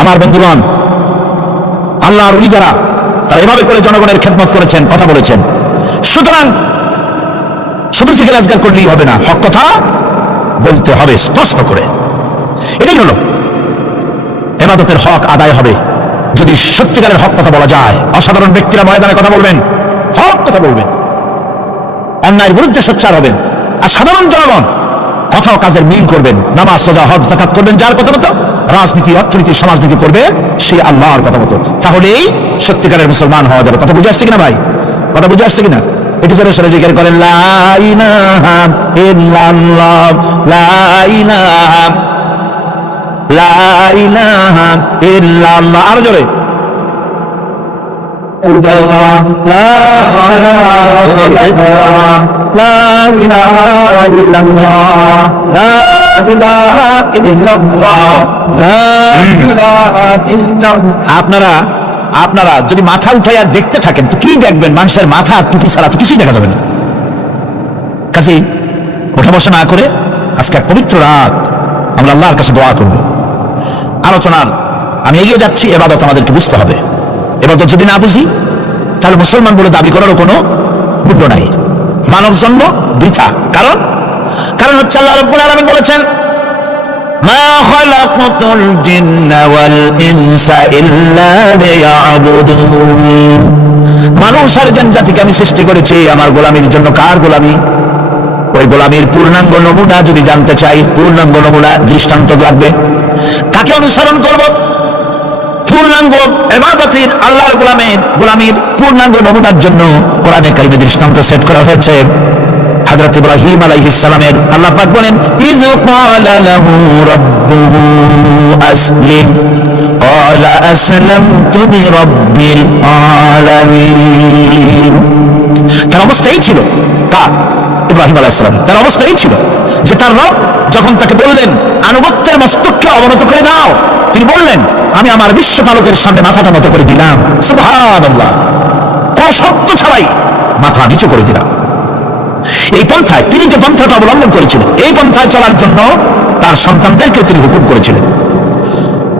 আমার বন্ধুগণ, আল্লাহর ওলি যারা, তারা এভাবে করে জনগণের খেদমত করেছেন, কথা বলেছেন। সুতরাং শুধু জিকির আজগার করলেই হবে না, হক কথা বলতে হবে স্পষ্ট করে। এটাই হলো ইবাদতের হক আদায় হবে যদি সত্যিকারের হক কথা বলা যায়। অসাধারণ ব্যক্তিরা ময়দানে কথা বলবেন, হক কথা বলবেন, অন্যায়ের বিরুদ্ধে সোচ্চার হবেন। আর সাধারণ জনগণ কথা ও কাজের মিল করবেন, নামাজ রোজা হজ যাকাত করবেন, যার কথা মতো রাজনীতি অর্থনীতি সমাজনীতি করবে সেই আল্লাহর কথা মতো। তাহলেই সত্যিকারের মুসলমান হওয়া যাবে। কথা বুঝে আসছে কিনা ভাই? কথা বুঝে আসছে কিনা? একটু জোরে সরে জিকির করেন, লা ইলাহা ইল্লাল্লাহ, লা ইলাহা, লা ইলাহা ইল্লাল্লাহ। আরো জোরে, আপনারা যদি মাথা উঠাইয়া দেখতে থাকেন তো কি দেখবেন? মানুষের মাথা টুপি ছাড়া তো কিছুই দেখা যাবে না। কাজেই ওঠা বসা না করে আজকে এক পবিত্র রাত আমরা আল্লাহর কাছে দোয়া করব। আলোচনার আমি এগিয়ে যাচ্ছি। ইবাদত আমাদেরকে বুঝতে হবে। ইবাদত যদি না বুঝি তাহলে মুসলমান বলে দাবি করারও কোনো মূল্য নাই। মানব জন্ম বৃথা। কারণ হচ্ছে আল্লাহ রাব্বুল আলামিন বলেছেন, মা খালাকতুল জিন্না ওয়াল ইনসা ইল্লা লিয়াবুদুন। মানুষ আর জিন জাতিকে আমি সৃষ্টি করেছি আমার গোলামির জন্য। কার গোলামি? ওই গোলামির পূর্ণাঙ্গ নমুনা যদি জানতে চাই, পূর্ণাঙ্গ নমুনা দৃষ্টান্ত লাগবে। কাকে অনুসরণ করব? পূর্ণাঙ্গ ইবাদতের আল্লাহর গোলামির পূর্ণাঙ্গ নমুনার জন্য কোরআনে কারিমে দৃষ্টান্ত সেট করা হয়েছে। হযরত ইব্রাহিম আলাইহিস সালামের আল্লাহ পাক বলেন ইয ক্বালা লাহু রাব্বুহু আসলিম ক্বালা আসলামতু লিরাব্বিল আলামিন। তার অবস্থা এই ছিল, কার? ইব্রাহিম আলাইহিস সালাম। তার অবস্থা এই ছিল যে তার রব যখন তাকে বললেন আনুগত্যের মস্তককে অবনত করে দাও, তিনি বললেন আমি আমার বিশ্বপালকের সামনে মাথাটা নত করে দিলাম। সুবহানাল্লাহ, কোন শর্ত ছাড়াই মাথা নিচু করে দিলাম। এই পন্থায় তিনি যে পন্থাটা অবলম্বন করেছিলেন, এই পন্থায় চলার জন্য তার সন্তানদেরকে তিনি হুকুম করেছিলেন।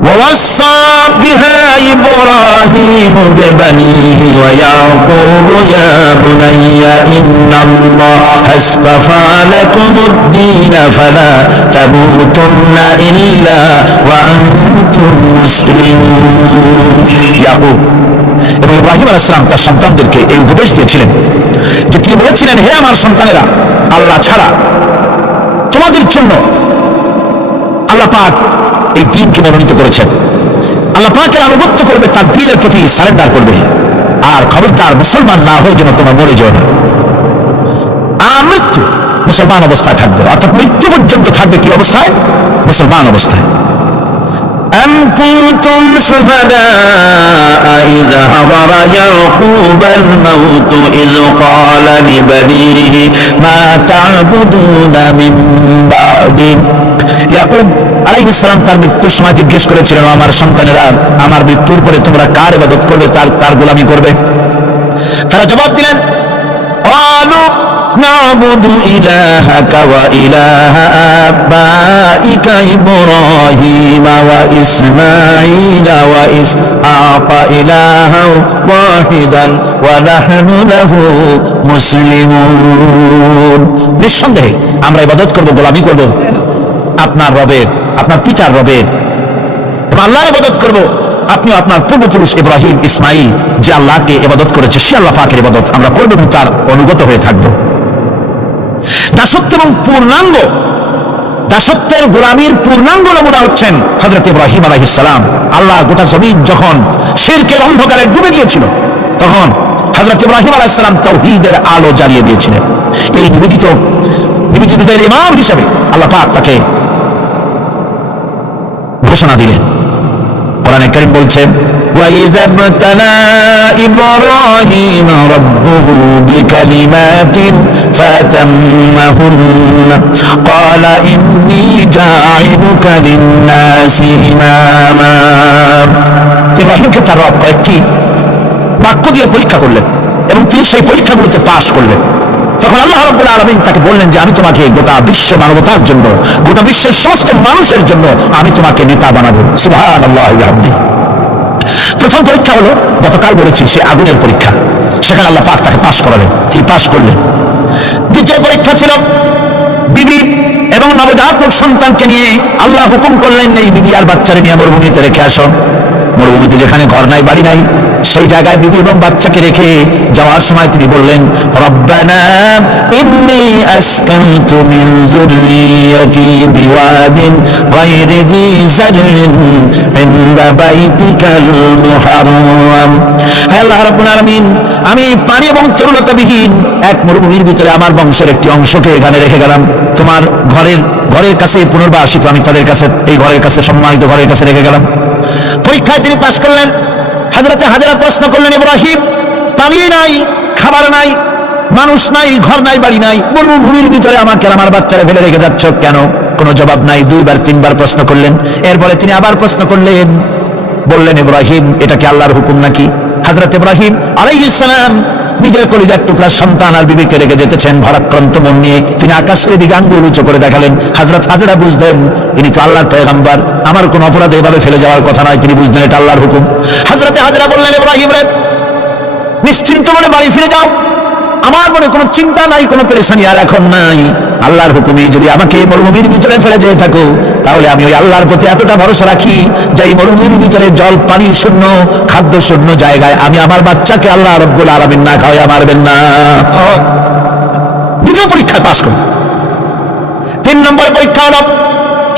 ووصى بها إبراهيم ببنيه ويعقوب يا بني إن الله اصطفى لكم الدين فلا تموتن إلا وأنتم مسلمون। ইয়াকুব এবং ইব্রাহিম আলাইহিস সালাম তার সন্তানদেরকে এই উপদেশ দিয়েছিলেন যে তিনি বলেছিলেন, হে আমার সন্তানেরা, আল্লাহ ছাড়া তোমাদের জন্য আল্লাহ পাক এই দ্বীনকে মনোনীত করেছেন। আল্লাহ পাকের আনুগত্য করবে, তার দ্বীনের প্রতি সারেন্ডার করবে, আর খবরদার মুসলমান না হয়ে যেন তোমরা মরে যাও না। মৃত্যু মুসলমান অবস্থায় থাকবে, অর্থাৎ মৃত্যু পর্যন্ত থাকবে কি অবস্থায়? মুসলমান অবস্থায়। أم كنتم شهداء إذ حضر يعقوب الموت إذ قال لبنيه ما تعبدون من بعدي। ইয়াকুব আলাইহিস সালাম তার মৃত্যুর সময় জিজ্ঞেস করেছিলেন, আমার সন্তানেরা, আমার মৃত্যুর পরে তোমরা কার ইবাদত করবে, কার গোলামি করবে? তারা জবাব দিলেন, قالوا نعبد إلهك وإله آبائك إبراهيم وإسماعيل وإسحاق إلها واحدا ونحن له مسلمون। নিঃসন্দেহে আমরা ইবাদত করব, গোলামি করব আপনার রবের, আপনার পিতার রবের, আল্লাহর ইবাদত করব। আপনিও আপনার পূর্বপুরুষ ইব্রাহিম, ইসমাইল যে আল্লাহকে ইবাদত করেছে, সে আল্লাহ পাকের ইবাদত আমরা করব এবং তার অনুগত হয়ে থাকব। দাসত্ব এবং পূর্ণাঙ্গ, দাসত্বের গোলামীর পূর্ণাঙ্গ নমুনা হচ্ছেন হযরত ইব্রাহিম আলাইহিস সালাম। আল্লাহ গোটা জমিন যখন শিরকের অন্ধকারে ডুবে গিয়েছিল, তখন হযরত ইব্রাহিম আলাইহিস সালাম তাওহীদের আলো জ্বালিয়ে দিয়েছিলেন। এই নিবেদিতদের ইমাম হিসেবে আল্লাহ পাক তাকে ঘোষণা দিলেন। কোরআনে কারীম বলছেন, وَإِذَا ابْتَلَى إِبْرَاهِيمَ رَبُّهُ بِكَلِمَاتٍ فَأَتَمَّهُنَّ قَالَ إِنِّي جَاعِلُكَ لِلنَّاسِ إِمَامًا। ইব্রাহিমকে তার রব কয়েকটি বাক্য দিয়ে পরীক্ষা করলেন এবং তিনি সেই পরীক্ষাগুলোতে পাশ করলেন। তখন আল্লাহ রাব্বুল আলামিন তাকে বললেন যে আমি তোমাকে গোটা বিশ্ব মানবতার জন্য, গোটা বিশ্বের সমস্ত মানুষের জন্য আমি তোমাকে নেতা বানাবো। সুবহানাল্লাহি ওয়া বিহামদিহি। প্রথম পরীক্ষা হলো, গতকাল বলেছি, সে আগুনের পরীক্ষা। সেখানে আল্লাহ পাক তাকে পাশ করালেন, তিনি পাশ করলেন। দ্বিতীয় পরীক্ষা ছিল বিবি এবং নবজাতক সন্তানকে নিয়ে আল্লাহ হুকুম করলেন, এই বিবি আর বাচ্চারে নিয়ে মরুভূমিতে রেখে আসো। মরুভূমিতে যেখানে ঘর নাই, বাড়ি নাই, সেই জায়গায় বিবি এবং বাচ্চাকে রেখে যাওয়ার সময় তিনি বললেন, রব্বানা ইন্নী আসকানতু মিন যুররিয়্যাতি বিওয়াদিন গায়রি যী যারইন ইনদা বাইতিকাল মুহাররাম। হে আল্লাহ রাব্বুল আলামিন, আমি পানি এবং তরলতাবিহীন এক মরুভূমির ভিতরে আমার বংশের একটি অংশকে এখানে রেখে গেলাম। তোমার ঘরের কাছে পুনর্বাসিত, আমি তাদের কাছে, এই ঘরের কাছে, সম্মানিত ঘরের কাছে রেখে গেলাম। পরীক্ষায় তিনি পাশ করলেন। হযরতে হাজেরা প্রশ্ন করলেন, ইব্রাহিম, পানি নাই, খাবার নাই, মানুষ নাই, ঘর নাই, বাড়ি নাই, মরুভূমির ভিতরে আমাকে আমার বাচ্চারা ফেলে রেখে যাচ্ছ কেন? কোনো জবাব নাই। দুইবার তিনবার প্রশ্ন করলেন। এরপরে তিনি আবার প্রশ্ন করলেন, বললেন, ইব্রাহিম, এটা কি আল্লাহর হুকুম নাকি? হযরত ইব্রাহিম আলাইহিস সালাম নিজের কলিজার টুকরা সন্তান আর বিবিকে রেখে যেতেছেন ভারাক্রান্ত মন নিয়ে। তিনি আকাশের দিকে আঙ্গুল উঁচু করে দেখালেন। হযরত হাজেরা বুঝলেন ইনি তো আল্লাহর পয়গম্বর, আমার কোন অপরাধে এভাবে ফেলে যাওয়ার কথা নয়। তিনি বুঝলেন এটা আল্লাহর হুকুম। হযরত হাজেরা বললেন, ইব্রাহিম রে, নিশ্চিন্ত মনে বাড়ি ফিরে যাও, আমার মনে কোনো চিন্তা নাই, কোনো পেরেশানি আর এখন নাই। আল্লাহর হুকুমে যদি আমাকে মরুভূমির ভিতরে ফেলে যেতে থাকো, তাহলে আমি ওই আল্লাহর প্রতি এতটা ভরসা রাখি যে এই মরুভূমির ভিতরে জল পানি শূন্য, খাদ্য শূন্য জায়গায় আমি আমার বাচ্চাকে আল্লাহ রাব্বুল আলামিন না খাওয়াইয়া মারবেন না। দ্বিতীয় পরীক্ষায় পাস করব। 3 নম্বর পরীক্ষা হলো,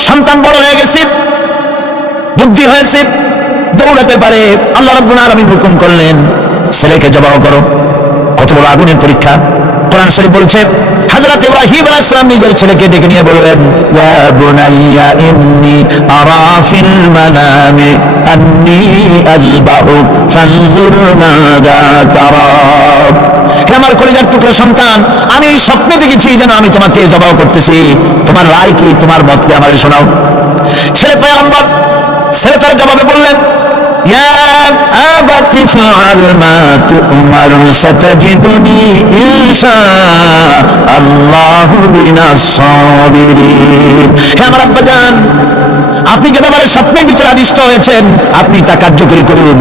সন্তান বড় হয়ে গেছে, বুদ্ধি হয়েছে, দৌড়াতে পারে। আল্লাহ রাব্বুল আলামিন হুকুম করলেন, ছেলেকে জবাহ করো। কত বড় আগুনের পরীক্ষা, কোরআন শরীফ বলছে, হযরত ইব্রাহিম আলাইহিস সালাম নিজের ছেলেকে ডেকে নিয়ে বললেন, ইয়া বুনাইয়া ইন্নী আরা ফিল মানামি আন্নী আযবাহু ফানজুর মাযা তারা। হে আমার কলিজার টুকরা সন্তান, আমি স্বপ্নে দেখেছি যেন আমি তোমাকে জবাহ করতেছি, তোমার রায় কি, তোমার মত কি আমাকে শোনাও। ছেলে পয়গম্বর, ছেলে তার জবাবে বললেন, ইয়া আবাতি ফাআল মা তু'মার সাতাজিদুনি ইনশাআল্লাহু মিনাস সাবিরিন। হে আমার আব্বাজান, আপনি যে ব্যাপারে স্বপ্নের ভিতরে আদিষ্ট হয়েছেন আপনি তা কার্যকরী করুন।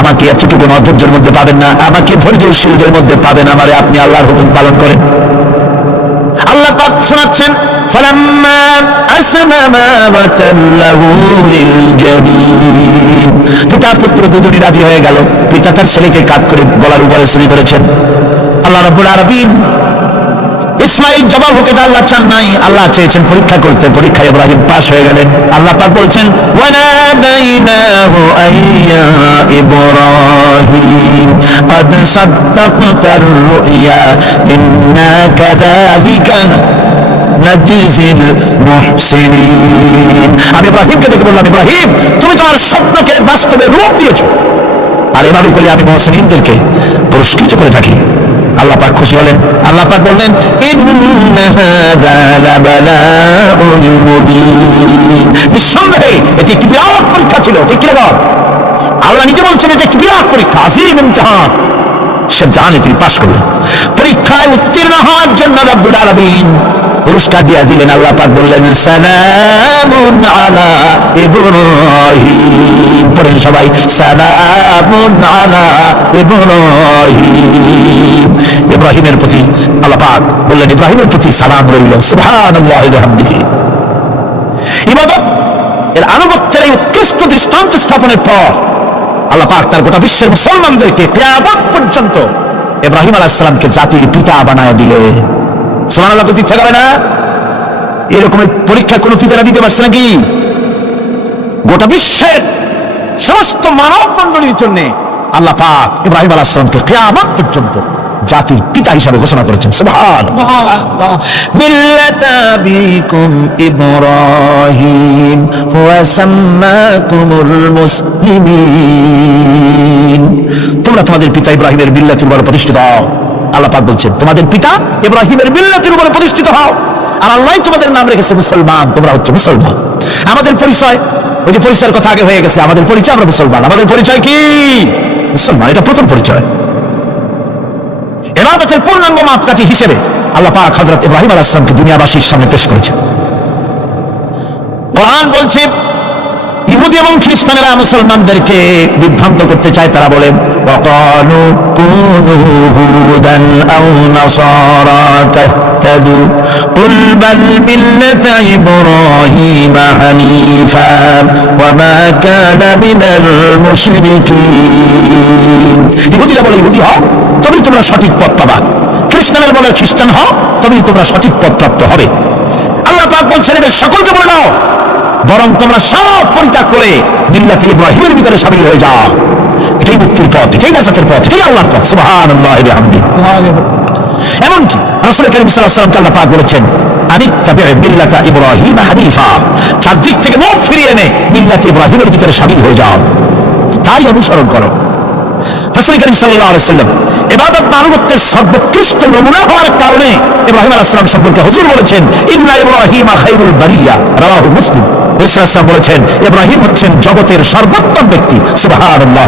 আমাকে এতটুকু অধৈর্যের মধ্যে পাবেন না, আমাকে ধৈর্যশীলদের মধ্যে পাবেন। আমারে আপনি আল্লাহর হুকুম পালন করেন। আল্লাহ পাক শোনাচ্ছেন, ফালাম্মা আসলামা ওয়াতাল্লাহু লিলজাবিন। পিতা পুত্র দুজনই রাজি হয়ে গেল। পিতা তার ছেলেকে কাঁধ করে গলার উপরে ছুরি ধরেছেন। আল্লাহ রাব্বুল আলামিন ইসমাইল জবাব হোক এটা আল্লাহ চান নাই, আল্লাহ চেয়েছেন পরীক্ষা করতে। পরীক্ষায় ইব্রাহিম পাস হয়ে গেলেন। আল্লাহ পাক বলছেন, ওয়ানাদাইনাহু আইয়া ইব্রাহিম قد صدقت الرؤيا إنا كذلك نجزي المحسنين। আমি ইব্রাহিমকে ডেকে বললাম, ইব্রাহিম তুমি তোমার স্বপ্নকে বাস্তবে রূপ দিয়েছো, আর এভাবে করে আমি মুহসিনদেরকে পুরস্কৃত করে থাকি। আল্লাহ পাক খুশি হলেন। আল্লাহ পাক বললেন, ইন্না হাযা লাবালাউল মুবিন। নিঃসন্দেহে এটি একটি বিরাট পরীক্ষা ছিল। ঠিক কি না? আল্লাহ নিজে বলছেন এটা একটি বিরাট পরীক্ষা, আজিম ইমতিহান। সে জানে তিনি পাস করলেন। পরীক্ষায় উত্তীর্ণ হওয়ার জন্য রব্বুল আলামিন পুরস্কার দিয়ে দিলেন। আল্লাহ পাক বললেন, সালামুন আলা ইব্রাহিম। পড়েন সবাই, সালামুন আলা ইব্রাহিম। ইব্রাহিমের প্রতি আল্লাহ পাক বললেন, ইব্রাহিমের প্রতি সালাম রইল। সুবহানাল্লাহি ওয়া বিহামদিহি। ইবাদত এর আনুগত্যের এই উৎকৃষ্ট দৃষ্টান্ত স্থাপনের পর আল্লাহ পাক তার গোটা বিশ্বের মুসলমানদেরকে কিয়ামত পর্যন্ত ইব্রাহিম আলাইহিস সালামকে জাতির পিতা বানায় দিলেন। সুবহানাল্লাহ, প্রতি ইচ্ছা করে না? এরকম পরীক্ষা কোন পিতারা দিতে পারছে নাকি? গোটা বিশ্বের সমস্ত মানব মণ্ডলীর জন্য আল্লাহ পাক ইব্রাহিম আলাইহিস সালামকে কিয়ামত পর্যন্ত জাতির পিতা হিসাবে ঘোষণা করেছেন। সুবহানাল্লাহ। মিল্লাতা আবিকুম ইব্রাহিম ওয়া সাম্মাকুমুল মুসলিমিন। তোমরা তোমাদের পিতা ইব্রাহিমের মিল্লাতের উপর প্রতিষ্ঠিত হও। আল্লাহ পাক বলছেন, তোমাদের পিতা ইব্রাহিমের মিল্লাতের উপর প্রতিষ্ঠিত হও, আর আল্লাহ তোমাদের নাম রেখেছে মুসলমান। তোমরা হচ্ছে মুসলমান। আমাদের পরিচয়, ওই যে পরিচয়ের কথা আগে হয়ে গেছে, আমাদের পরিচয় আমরা মুসলমান। আমাদের পরিচয় কি? মুসলমান। এটা প্রথম পরিচয়। ইবাদতের পূর্ণাঙ্গ মাপকাঠি হিসেবে আল্লাহ পাক হযরত ইব্রাহিম আলাইহিস সালামকে দুনিয়াবাসীর সামনে পেশ করেছেন। কোরআন বলছে, ইহুদি এবং খ্রিস্টানেরা মুসলমানদেরকে বিভ্রান্ত করতে চায়। তারা বলে, ওয়াকালু কুনু হুদান আও নাসারা তাহতাদু কুল বাল মিল্লাতা ইব্রাহিম হানিফা ওয়া মা কানা মিনাল মুশরিকিন। ইহুদিরা বলে, ইহুদি হও তবেই তোমরা সঠিক পথ পাবা। খ্রিস্টানেরা বলে, খ্রিস্টান হও তবেই তোমরা সঠিক পথ প্রাপ্ত হবে। আল্লাহ পাক বলছেন, এদের সকলকে বলে দাও, বরং তোমরা সব পরিত্যাগ করে মিল্লাতে ইব্রাহিমের ভিতরে শামিল হয়ে যাও। এটাই মুক্তির পথ, এটাই নাজাতের পথ, এটাই আল্লাহর পথ। সুবহানাল্লাহি ওয়া বিহামদিহি। এমনকি রাসূল করিম সাল্লাল্লাহু আলাইহি ওয়াসাল্লামকে আল্লাহ পাক বলেছেন, আনিত্তাবি মিল্লাতা ইব্রাহিম হানিফা। চারদিক থেকে মুখ ফিরিয়ে এনে মিল্লাতে ইব্রাহিমের ভিতরে শামিল হয়ে যাও, তাই অনুসরণ করো। রাসূল করিম সাল্লাল্লাহু আলাইহি ওয়াসাল্লাম ইবাদত আনুগত্যের সর্বোৎকৃষ্ট নমুনা হওয়ার কারণে ইব্রাহিম আলাইহিস সালাম সম্পর্কে হুজুর বলেছেন, ইন্না ইব্রাহিমা খায়রুল বারিয়া, রাওয়াহু মুসলিম। রাসূল সাল্লাল্লাহু বলেছেন, ইব্রাহিম হচ্ছেন জগতের সর্বোত্তম ব্যক্তি। সুবহানাল্লাহ।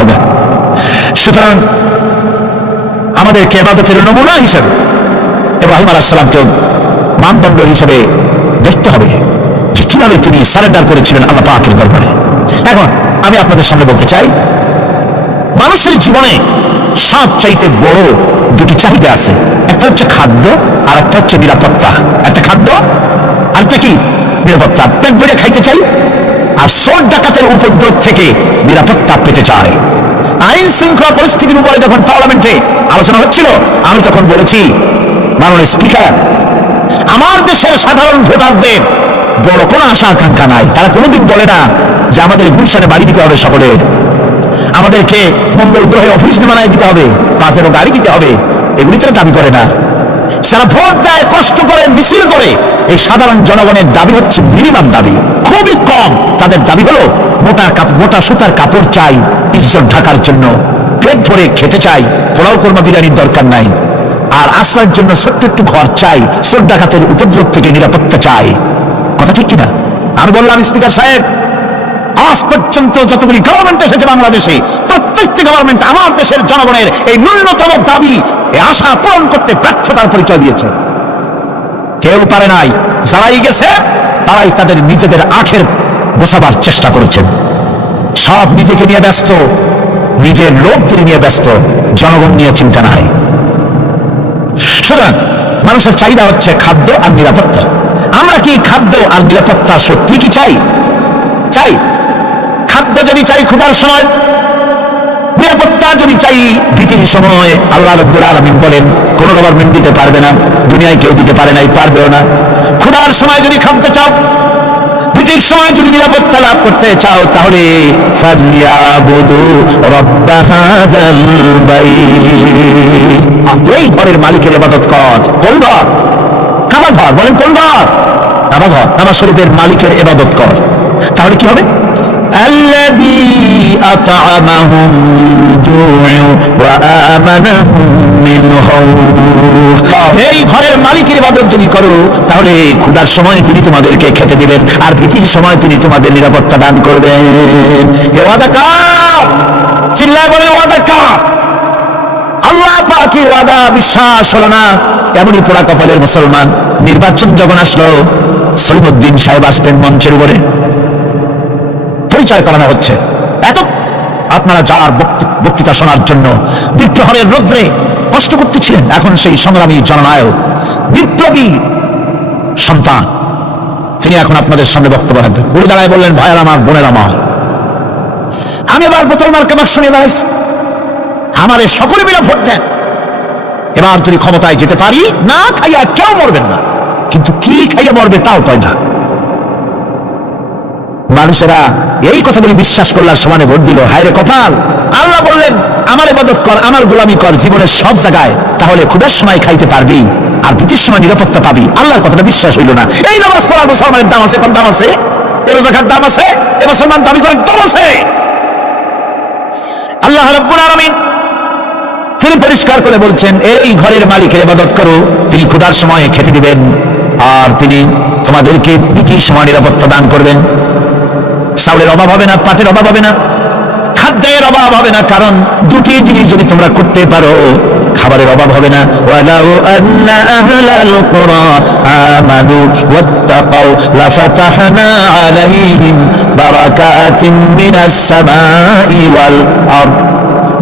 সুতরাং আমাদেরকে ইবাদতের নমুনা হিসেবে ইব্রাহিম আলাইহিস সালামকে মানদণ্ড হিসেবে দেখতে হবে যে কিভাবে তিনি সারেন্ডার করেছিলেন আল্লাহ পাকের দরবারে। এখন আমি আপনাদের সামনে বলতে চাই, মানুষের জীবনে সবচাইতে বড় দুটি চাহিদা আছে। একটা হচ্ছে খাদ্য, আর একটা হচ্ছে নিরাপত্তা। একটা খাদ্য, আরেকটা কি? নিরাপত্তা। পেট ভরে খাইতে চাই, আর চোর ডাকাতের উপদ্রব থেকে নিরাপত্তা পেতে চায়। আইন শৃঙ্খলা পরিস্থিতির উপরে যখন পার্লামেন্টে আলোচনা হচ্ছিল, আমি তখন বলেছি, মাননীয় স্পিকার, আমার দেশের সাধারণ ভোটারদের বড় কোনো আশা আকাঙ্ক্ষা নাই। তারা কোনোদিন বলে না যে আমাদের গুলশানে বাড়ি দিতে হবে সকলে, আমাদেরকে মঙ্গল গ্রহে অফিস বানায় দিতে হবে, বাসেরও গাড়ি দিতে হবে, এগুলি তারা দাবি করে না। যারা ভোট দেয়, কষ্ট করে, মিছিল করে, এই সাধারণ জনগণের দাবি হচ্ছে মিনিমাম দাবি, খুবই কম। তাদের দাবি হলো মোটা সুতার কাপড় চাই ইজ্জত ঢাকার জন্য, পেট ভরে খেতে চাই, পোলাও কোরমা বিরিয়ানির দরকার নাই, আর আশ্রয়ের জন্য ছোট্ট একটু ঘর চাই, চোর ডাকাতের উপদ্রব থেকে নিরাপত্তা চাই। কথা ঠিক কিনা? আমি বললাম, স্পিকার সাহেব, আজ পর্যন্ত যতগুলি গভর্নমেন্ট এসেছে বাংলাদেশে, প্রত্যেকটি গভর্নমেন্ট আমার দেশের জনগণের এই ন্যূনতম দাবি, এই আশা পূরণ করতে ব্যর্থতার পরিচয় দিয়েছে। কেউ পারে নাই। যারাই গেছে তারাই তাদের নিজেদের আখের গোছাবার চেষ্টা করেছেন। সব নিজেকে নিয়ে ব্যস্ত, নিজের লোকদের নিয়ে ব্যস্ত, জনগণ নিয়ে চিন্তা নাই। সুতরাং মানুষের চাহিদা হচ্ছে খাদ্য আর নিরাপত্তা। আমরা কি খাদ্য আর নিরাপত্তা সত্যি কি চাই? চাই। খাদ্য যদি চাই ক্ষুধার সময়, নিরাপত্তা যদি চাই ভীতির সময়, আল্লাহ রাব্বুল আলামিন বলেন কোন গভর্নমেন্ট দিতে পারবে না, দুনিয়ায় কেউ দিতে পারে নাই, পারবেও না। ক্ষুধার সময় যদি খাদ্য চাও, ভীতির সময় যদি নিরাপত্তা লাভ করতে চাও, তাহলে ফালিয়াবুদু রাব্ব হাযাল বাইত, এই ঘরের মালিকের ইবাদত কর। কোন ঘর? কাবা ঘর। বলেন কোন ঘর? কাবা ঘর। কাবা শরীফের মালিকের ইবাদত কর। তাহলে কি হবে? আল্লাযী আত'আমাহুম মিন জু'ইন ওয়া আমানাহুম মিন খাউফ, এই ঘরের মালিকের ইবাদত যদি করো, তাহলে ক্ষুধার সময় তিনি তোমাদেরকে খেতে দিবেন, আর ভীতির সময় তিনি তোমাদের নিরাপত্তা দান করবেন। এ ওয়াদা কার? চিল্লায় বলে ওয়াদা কার? আল্লাহ পাকের ওয়াদা বিশ্বাস হলো না, এমনই পোড়া কপালের মুসলমান। নির্বাচন যখন আসলো, সলিমুদ্দিন সাহেব আসতেন মঞ্চের উপরে, পরিচয় করানো হচ্ছে। এত আপনারা যার বক্তৃতা শোনার জন্য বিপ্লবের রৌদ্রে কষ্ট করতেছিলেন, এখন সেই সংগ্রামী জননায়ক, বিপ্লবী সন্তান, তিনি এখন আপনাদের সামনে বক্তব্য রাখবেন। বুড়ি দাঁড়ায় বললেন, ভাইয়ার আমার, বোনের আমার, আমি এবার বোতল মার্কা বাক্স নিয়ে দাঁড়াইছি, আমারে সকলে মিলে ভোট দেন। এবার যদি ক্ষমতায় যেতে পারি, না খাইয়া কেউ মরবেন না, কিন্তু কি খাইয়া মরবে তাও কয় না। মানুষেরা এই কথাগুলি বিশ্বাস করলার সমানে ভোট দিল। হায় রে কপাল! আল্লাহ বললেন, আমার ইবাদত কর, আমার গোলামি কর জীবনের সব জায়গায়, তাহলে ক্ষুধার সময় খাইতে পারবি আর ভীতির সময় নিরাপত্তা পাবি। আল্লাহর কথাটা বিশ্বাস হইল না। এই নামাজ পড়ার মুসলমানের দাম আছে, কোন দাম আছে? এ রোজার দাম আছে, এ মুসলমান দাবি করেন দাম আছে। আল্লাহ রাব্বুল আলামিন তিনি পরিষ্কার করে বলছেন, এই ঘরের মালিকের ইবাদত করো, তিনি ক্ষুধার সময় খেতে দিবেন, আর তিনি তোমাদেরকে ভীতির সময় নিরাপত্তা দান করবেন। চাউলের অভাব হবে না, পাটের অভাব হবে না, খাদ্যের অভাব হবে না, কারণ দুটি জিনিস যদি তোমরা করতে পারো, খাবারের অভাব হবে না। ওয়ালাউ আন্না আহলাল কুরা আমানু ওয়াত্তাকাউ লাফাতাহনা আলাইহিম বারাকাতিন মিনাস সামাই ওয়াল আরদ,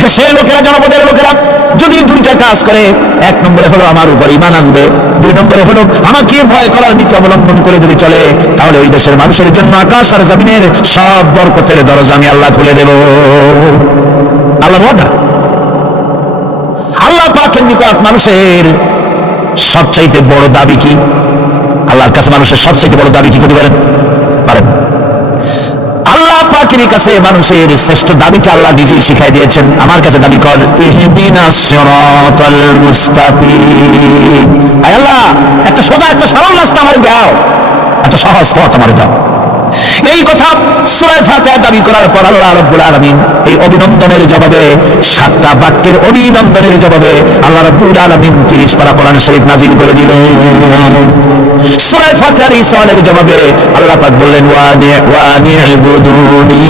দেশের লোকেরা, জনপদের লোকেরা যদি দুইটা কাজ করে, এক নম্বরে হলো আমার উপর ঈমান আনবে, দুই নম্বরে হলো আমাকে ভয় করার নীতি অবলম্বন করে যদি চলে, তাহলে ওই দেশের মানুষের জন্য আকাশ আর জমিনের সব বরকতের দরজা আমি আল্লাহ খুলে দেব। আল্লাহ ওয়াদা। আল্লাহ পাকের নিকট মানুষের সবচাইতে বড় দাবি কি? আল্লাহর কাছে মানুষের সবচাইতে বড় দাবি কি করতে পারেন? আল্লাহ পাকের কাছে মানুষের শ্রেষ্ঠ দাবিটা আল্লাহ নিজেই শিখাই দিয়েছেন। আমার কাছে দাবি কর, ইহদিনাস সিরাতাল মুস্তাকিম, আয় আল্লাহ একটা সোজা, একটা সরল রাস্তা আমারে দাও, একটা সহজ পথ আমারে দাও। এই কথা সূরা ফাতিহা দাবি করার পর আল্লাহ রাব্বুল আলামিন এই অভিনন্দনের জবাবে, 7টা বাক্যের অভিনন্দনের জবাবে আল্লাহ রাব্বুল আলামিন 30 পারা কোরআন শরীফ নাযিল করে দিলেন। সূরা ফাতিহার এই সওয়ালের জবাবে আল্লাহ পাক বললেন, ওয়ানি'বুদুনি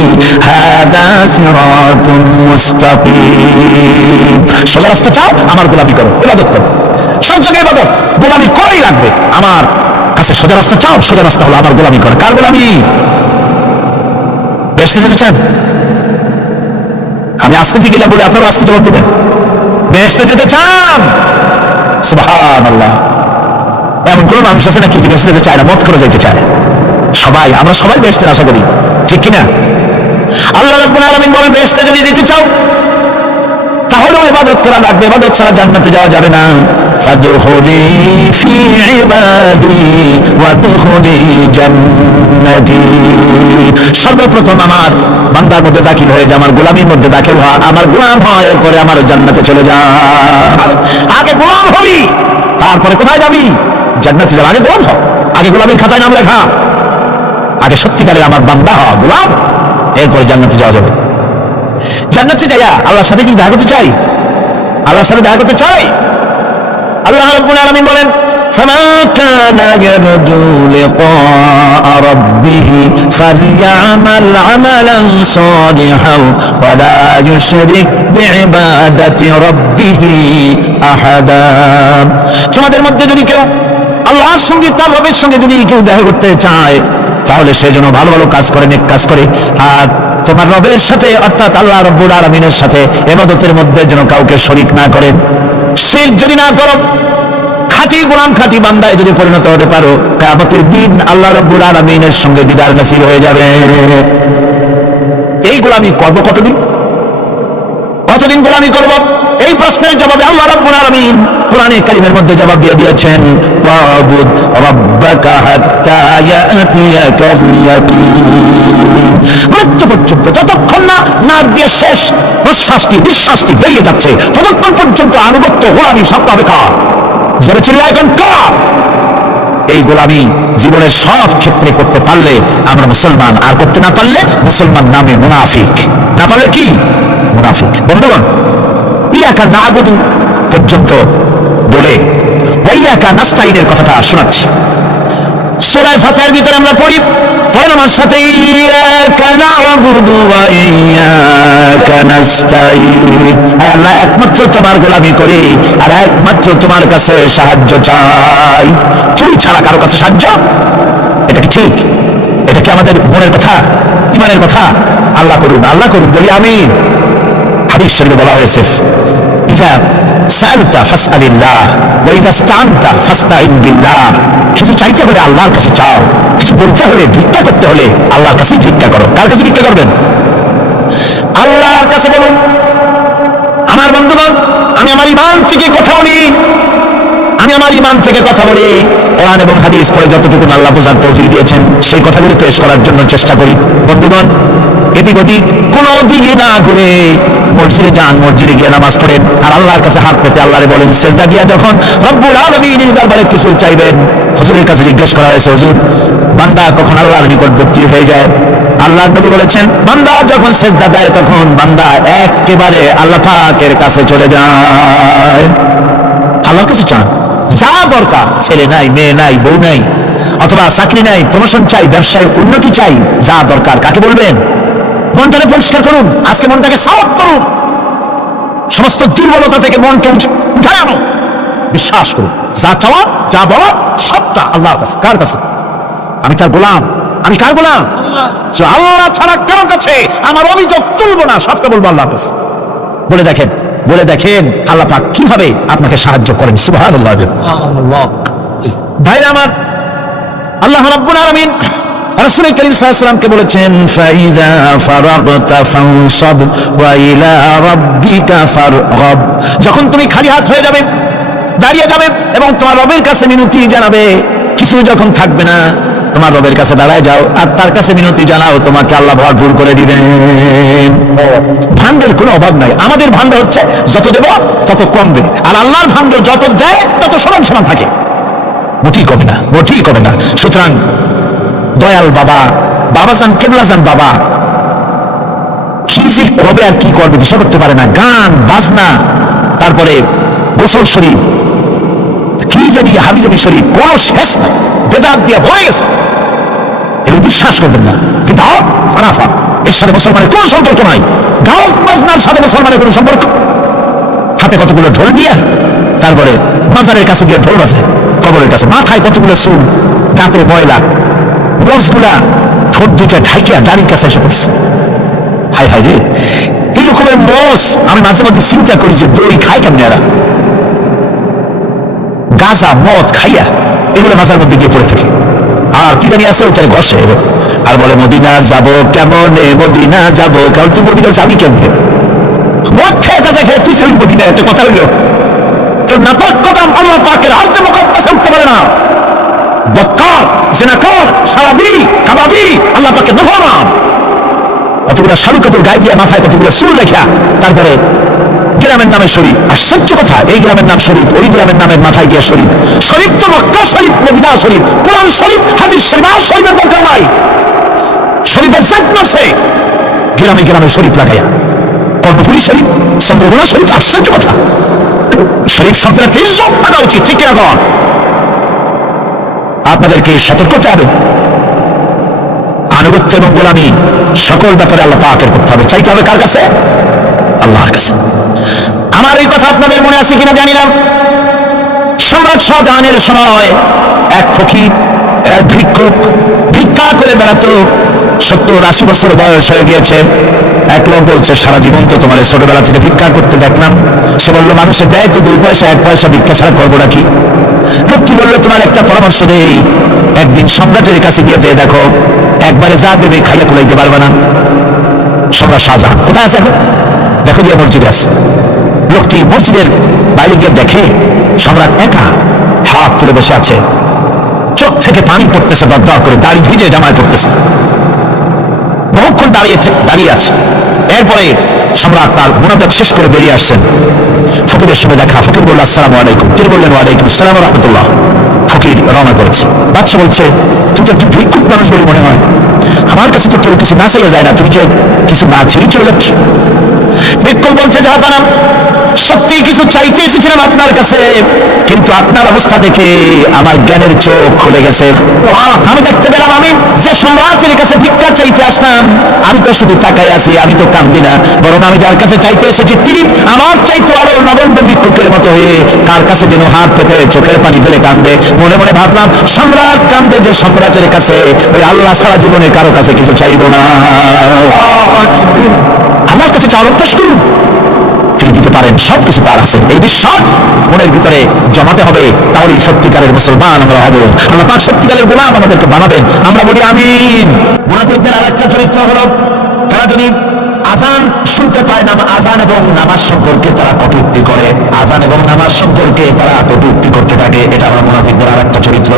হাযা সিরাতুম মুস্তাকিম, সোজা রাস্তা চাও, আমার গোলামি করো, ইবাদত করো। সব জায়গায় ইবাদত, গোলামি করাই লাগবে। আমার কাছে সোজা রাস্তা চাও, সোজা রাস্তা হলো আমার গোলামি করা। কার গোলামি? বেহেশতে যেতে চান? আমি আস্তে থেকে বলে আপনারা আস্তে জবাব দেবেন। বেহেশতে যেতে চান? সুবহানাল্লাহ। এমন কোন মানুষ আছে নাকি যে বেহেশতে যেতে চায় না, মত করে যেতে চায়? সবাই, আমরা সবাই বেহেশতের আশা করি, ঠিক কিনা? আল্লাহ রাব্বুল আলামিন বলেন, বেহেশতে যদি যেতে চাও তাহলেও ইবাদত করা লাগবে, ইবাদত ছাড়া জান্নাতে যাওয়া যাবে না। ফাদখুলি ফি ইবাদি ওয়াদখুলি জান্নাতি, সর্বপ্রথম আমার বান্দার মধ্যে দাখিল হয়ে যা, আমার গোলামির মধ্যে দাখিল হওয়া, আমার গোলাম হয়, করে আমার জান্নাতে চলে যা। আগে গোলাম হবি, তারপরে কোথায় যাবি? জান্নাতে যাওয়ার আগে গোলাম হ, আগে গোলামের খাতায় নাম লেখা, আগে সত্যিকারের আমার বান্দা হ, গোলাম, এরপরে জান্নাতে যাওয়া যাবে। জান্নাতে যাইয়া আল্লাহর সাথে কি দেখা করতে চাই? আল্লাহর সাথে দেখা করতে চাই? আল্লাহ রাব্বুল আলামিন বলেন, فَمَنْ كَانَ يَرْجُو لِقَاءَ رَبِّهِ فَلْيَعْمَلْ عَمَلًا صَالِحًا وَلَا يُشْرِكْ بِعِبَادَةِ رَبِّهِ أَحَدًا। তোমাদের মধ্যে যদি কেউ আল্লাহর সঙ্গে, তার রবের সঙ্গে যদি কেউ দেখা করতে চায়, তাহলে সে যেন ভালো ভালো কাজ করে, নেক কাজ করে, আর তোমার রবের সাথে অর্থাৎ আল্লাহ রাব্বুল আলামিনের সাথে ইবাদতের মধ্যে যেন কাউকে শরীক না করে। শিরক যদি না করো, খাঁটি গোলাম, খাঁটি বান্দায় যদি পরিণত হতে পারো, কিয়ামতের দিন আল্লাহ রাব্বুল আলামিনের সঙ্গে দিদার নসিব হয়ে যাবে। এই গোলামি করব কতদিন? কতদিন গোলামি করব? এই প্রশ্নের জবাবে আল্লাহ রাব্বুল আলামিন কোরআনে কারীমের মধ্যে জবাব দিয়ে দিয়েছেন, ওয়াবুদ রাব্বাকা হাত্তা ইয়াতিয়াকাল ইয়াকিন। মৃত্যু পর্যন্ত, যতক্ষণ না নাক দিয়ে শেষ প্রশ্বাসটি, নিঃশ্বাসটি বেরিয়ে যাচ্ছে, ততক্ষণ পর্যন্ত আনুগত্য, গোলামি সত্য হবে কার? যারা ছিল এখন কার? এই গোলামি জীবনের সব ক্ষেত্রে করতে পারলে আমরা মুসলমান, আর করতে না পারলে মুসলমান নামে মুনাফিক। না পারলে কি? মুনাফিক। বন্ধুগণ, ইয়াকা না'বুদু পর্যন্ত বলে ওয়াইয়াকা নাস্তাইনের কথাটা শোনাচ্ছি। সূরা ফাতিহার ভিতরে আমরা পড়ি, পড়েন আমার সাথে, ইয়াকা না'বুদু ওয়া ইয়াকা নাস্তাইন। আল্লাহ, একমাত্র তোমার গোলামি করি আর একমাত্র তোমার কাছে সাহায্য চাই। তুমি ছাড়া কারো কাছে সাহায্য? এটা কি ঠিক? এটা কি আমাদের মনের কথা, ইমানের কথা? আল্লাহ করুন, আল্লাহ করুন, বলি আমিন। হাদিস শরীফে বলা হয়েছে, ইযা সাআলতা ফাসআলিল্লাহ ওয়া ইযা ইসতাআনতা ফাসতাইন বিল্লাহ। কিছু চাইতে হলে আল্লাহর কাছে চাও, কিছু বলতে হলে, ভিক্ষা করতে হলে আল্লাহর কাছে ভিক্ষা করো। কার কাছে ভিক্ষা করবেন? আল্লাহর কাছে বলুন। আমার বন্ধুগণ, আমি আমার ঈমান থেকে কথা বলি, আমি আমার ঈমান থেকে কথা বলি, কোরআন এবং হাদিস পড়ে যতটুকু আল্লাহ বোঝার তৌফিক দিয়েছেন সেই কথাগুলো পেশ করার জন্য চেষ্টা করি। বন্ধুগণ, এদিক ওদিক কোনো দিকে না ঘুরে মসজিদে যান, মসজিদে গিয়ে নামাজ পড়েন, আর আল্লাহর কাছে হাত পেতে আল্লাহরে বলেন। সেজদা দিয়া যখন রব্বুল আলামিনের দরবারে কিছু চাইবেন, হুজুরের কাছে জিজ্ঞেস করা হয়েছে, হুজুর, বান্দা কখন আল্লাহর নিকটবর্তী হয়ে যায়? আল্লাহর নবী বলেছেন, বান্দা যখন সেজদা দেয় তখন বান্দা একেবারে আল্লাহ পাকের কাছে চলে যায়। আল্লাহর কাছে চান, যা দরকার, ছেলে নাই, মেয়ে নাই, বউ নাই, অথবা চাকরি নাই, প্রমোশন চাই, ব্যবসায় উন্নতি চাই, যা দরকার কাকে বলবেন? মনটাকে পরিষ্কার করুন, আজকে মনটাকে সাফ করুন, সমস্ত দুর্বলতা থেকে মনকে উঠায় আনো, বিশ্বাস করুন, যা চাওয়া, যা বলা সবটা আল্লাহর কাছে। কার কাছে? আমি তার গোলাম। আমি কার গোলাম? আল্লাহ ছাড়া কারো কাছে আমার অভিযোগ তুলবো না, সবটা বলবো আল্লাহর কাছে। বলে দেখেন, বলে দেখেন আল্লাহ পাক কিভাবে আপনাকে সাহায্য করেন। সুবহানাল্লাহ। ভাইরা আমার, আল্লাহ রাব্বুল আলামিন রাসূল করিম সাল্লাল্লাহু আলাইহি ওয়াসাল্লামকে বলেছেন, ফাইদা ফারাগতা ফানসাব ওয়া ইলা রাব্বিকা ফারগাব। যখন তুমি খালি হাত হয়ে যাবে, দাঁড়িয়ে যাবে এবং তোমার রবের কাছে মিনতি জানাবে, কিছু যখন থাকবে না, তোমার রবের কাছে দাঁড়ায় যাও আর তার কাছে মিনতি জানাও, তোমাকে আল্লাহ ভরপুর করে দিবেন। ভান্ডার কোনো অভাব নাই। আমাদের ভান্ডার হচ্ছে যত দেব তত কমবে, আর আল্লাহর ভান্ডার যত দেয় তত সমান সমান থাকে, মোটেই কমে না, মোটেই কমে না। সুতরাং দয়াল বাবা, বাবাজান, কেবলাজান বাবা কি যে কবে আর কি করবে দিশা করতে পারে না। গান বাজনা, তারপরে গোসল শরীফ, কি জানি হাবিজাবি শরীফ, কোন শেষ নাই, বেদাত দিয়ে ভরে গেছে। এগুলো বিশ্বাস করবেন না। বিদাত হানাফা, এর সাথে মুসলমানের কোন সম্পর্ক নাই। গান বাজনার সাথে মুসলমানের কোন সম্পর্ক। হাতে কতগুলো ঢোল দিয়ে, তারপরে মাজারের কাছে গিয়ে ঢোল বাজে, কবরের কাছে মাথায় কতগুলো চুল, দাঁতে ময়লা, রসগুলা ঠোঁট দুটা ঢাকিয়া দাড়ির কাছে এসে পড়ছে। হায় হায় রে, এই রকমের মস আমি মাঝে মধ্যে চিন্তা করি যে দই খায় কেমন এরা। গাঁজা মদ খাইয়া এগুলো মাঝার মধ্যে গিয়ে পড়ে থাকে, আর কি জানি আছে ওটারে ঘষে আর বলে মদিনা যাবো কেমন, মদিনা যাবো কেমন। তুই মদিনা যাবি কেমন? মদ খেয়ে গাঁজা খেয়ে তুই যাবি মদিনা? একটা কথা হইল তোর নাপাক কদম আল্লাহ পাকের আরতে মুকদ্দাসে উঠতে পারে না। বক্কার, জিনাকার, সারাবি, কাবাবি আল্লাহ পাকের নাফরমান। অতগুলো শালু কাপড় গায়ে দিয়ে, মাথায় কতগুলো চুল রেখা, তারপরে গ্রামের নামে শরীফ। আশ্চর্য কথা, এই গ্রামের নাম শরীফ, ওই গ্রামের নামের মাথায় গিয়ে শরীফ। শরীফ তো মক্কা শরীফ, মদিনা শরীফ, কোরআন শরীফ, হাদিস শরীফ, আর শরীফের দরকার নাই। শরীফের জাত আছে, গ্রামে গ্রামে শরীফ লাগাইয়া। কর্ণফুলী শরীফ, চন্দ্রকোনা শরীফ, আশ্চর্য কথা। শরীফ শব্দটা তিলক থাকা উচিত, ঠিক কিনা কন? আপনাদেরকে সতর্ক করতে হবে। আনুগত্য এবং গোলামি সকল ব্যাপারে আল্লাহ পাকের করতে হবে। চাইতে হবে কার কাছে? আল্লাহর কাছে। আমার এই কথা আপনাদের মনে আছে কিনা জানি না। সম্রাট শাহজাহানের সময় এক ফকির, এক ভিক্ষুক ভিক্ষা করে বেড়াতো। 70-80 বছর বয়স হয়ে গিয়েছে। এক লোক বলছে, সারা জীবন তো তোমার ছোটবেলা থেকে ভিক্ষা করতে দেখলাম। সে বললো, মানুষে দেয় তো 2 পয়সা, 1 পয়সা, ভিক্ষা ছাড়া করবো নাকি? লোকটি বললো, তোমার একটা পরামর্শ দেই, একদিন সম্রাটের কাছে গিয়ে যে দেখো, একবারে যা দেবে খাইয়া কুলাইতে পারবে না। সম্রাট শাহজাহান কোথায় আছে এখন? দেখো গিয়ে মসজিদে আসছে। লোকটি মসজিদের বাইরে গিয়ে দেখে সম্রাট একা হাত তুলে বসে আছে, চোখ থেকে পানি পড়তেছে, দরদর করে দাড়ি ভিজে জামায় পড়তেছে, বহুক্ষণ দাঁড়িয়ে আছে। এরপরে সম্রাট তার মোনাজাত শেষ করে বেরিয়ে আসছেন। ফকিরের সঙ্গে দেখা, ফকির বলল, আসসালামু আলাইকুম। তিনি বললেন, ওয়ালাইকুম আসসালাম ওয়া রাহমাতুল্লাহ। ফকির রওনা করেছে। বাদশা বলছে, তুমি তো একজন ভিক্ষুক মানুষ বলে মনে হয়, আমার কাছে তো কেউ কিছু না চাইয়া যায় না, তুমি যে কিছু না ছেড়ে চলে যাচ্ছ। ভিক্ষুক বলছে, জাহাপানা, সত্যি কিছু চাইতে এসেছিলাম আপনার কাছে, কিন্তু আপনার অবস্থা দেখে আমার জ্ঞানের চোখ খুলে গেছে। আমি দেখতে পেলাম, আমি যে সম্রাটের কাছে ভিক্ষা চাইতে আসলাম, আমি তো শুধু তাকাই আছি, আমি তো কান্দি না, বরং আমি যার কাছে চাইতে এসেছি তিনি আমার চাইতে আরো নগণ্য ভিক্ষুকের মতো হয়ে কার কাছে যেন হাত পেতে চোখের পানি ফেলে কান্দে। মনে মনে ভাবলাম, সম্রাট কান্দে যে সম্রাটের কাছে, ওই আল্লাহ সারা জীবনে কারো কাছে কিছু চাইব না। আল্লাহর কাছে চাওয়ার অভ্যাস করুন, তিনি দিতে পারেন, সবকিছু তার আছে। এই বিশ্বাস মনের ভিতরে জমাতে হবে, তাহলে সত্যিকারের মুসলমান আমরা হব। আল্লাহ পাক সত্যিকারের গোলাম আমাদেরকে বানাবেন। আমরা বলি আমিন। মুনাফিকদের আরেকটা চরিত্র হলো, তারা যদি আজান শুনতে পায় না, আজান এবং নামাজ সম্পর্কে তারা কটূক্তি করে, আজান এবং নামাজ সম্পর্কে তারা কটূক্তি করতে থাকে। এটা হলো মুনাফিকদের আরেকটা চরিত্র।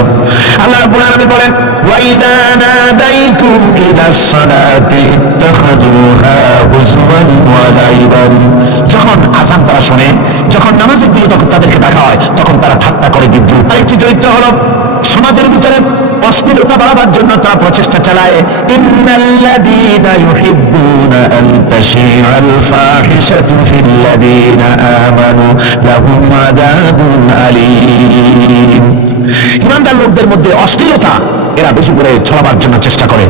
আল্লাহ রাব্বুল আলামিন বলেন, ওয়াইদা নাদাইতুম ইলাস সালাতি ইত্তাখাযুহা হুজওয়ান ওয়া লাইবান। যখন আজান তারা শুনে, যখন নামাজের দিকে তখন তাদেরকে ডাকা হয়, তখন তারা ঠাট্টা করে, বিদ্রুপ। আরেকটি চরিত্র হলো, সমাজের ভিতরে অশ্লীলতা বাড়াবার জন্য তারা প্রচেষ্টা চালায়। ইন্নাল্লাযীনা ইউহিব্বুনা আন তাশিআল ফাহিশাতু ফিল্লাযীনা আমানু লাহুম আযাবুন আলীম। ইমানদার লোকদের মধ্যে অশ্লীলতা এরা বেশি করে ছড়াবার জন্য চেষ্টা করে,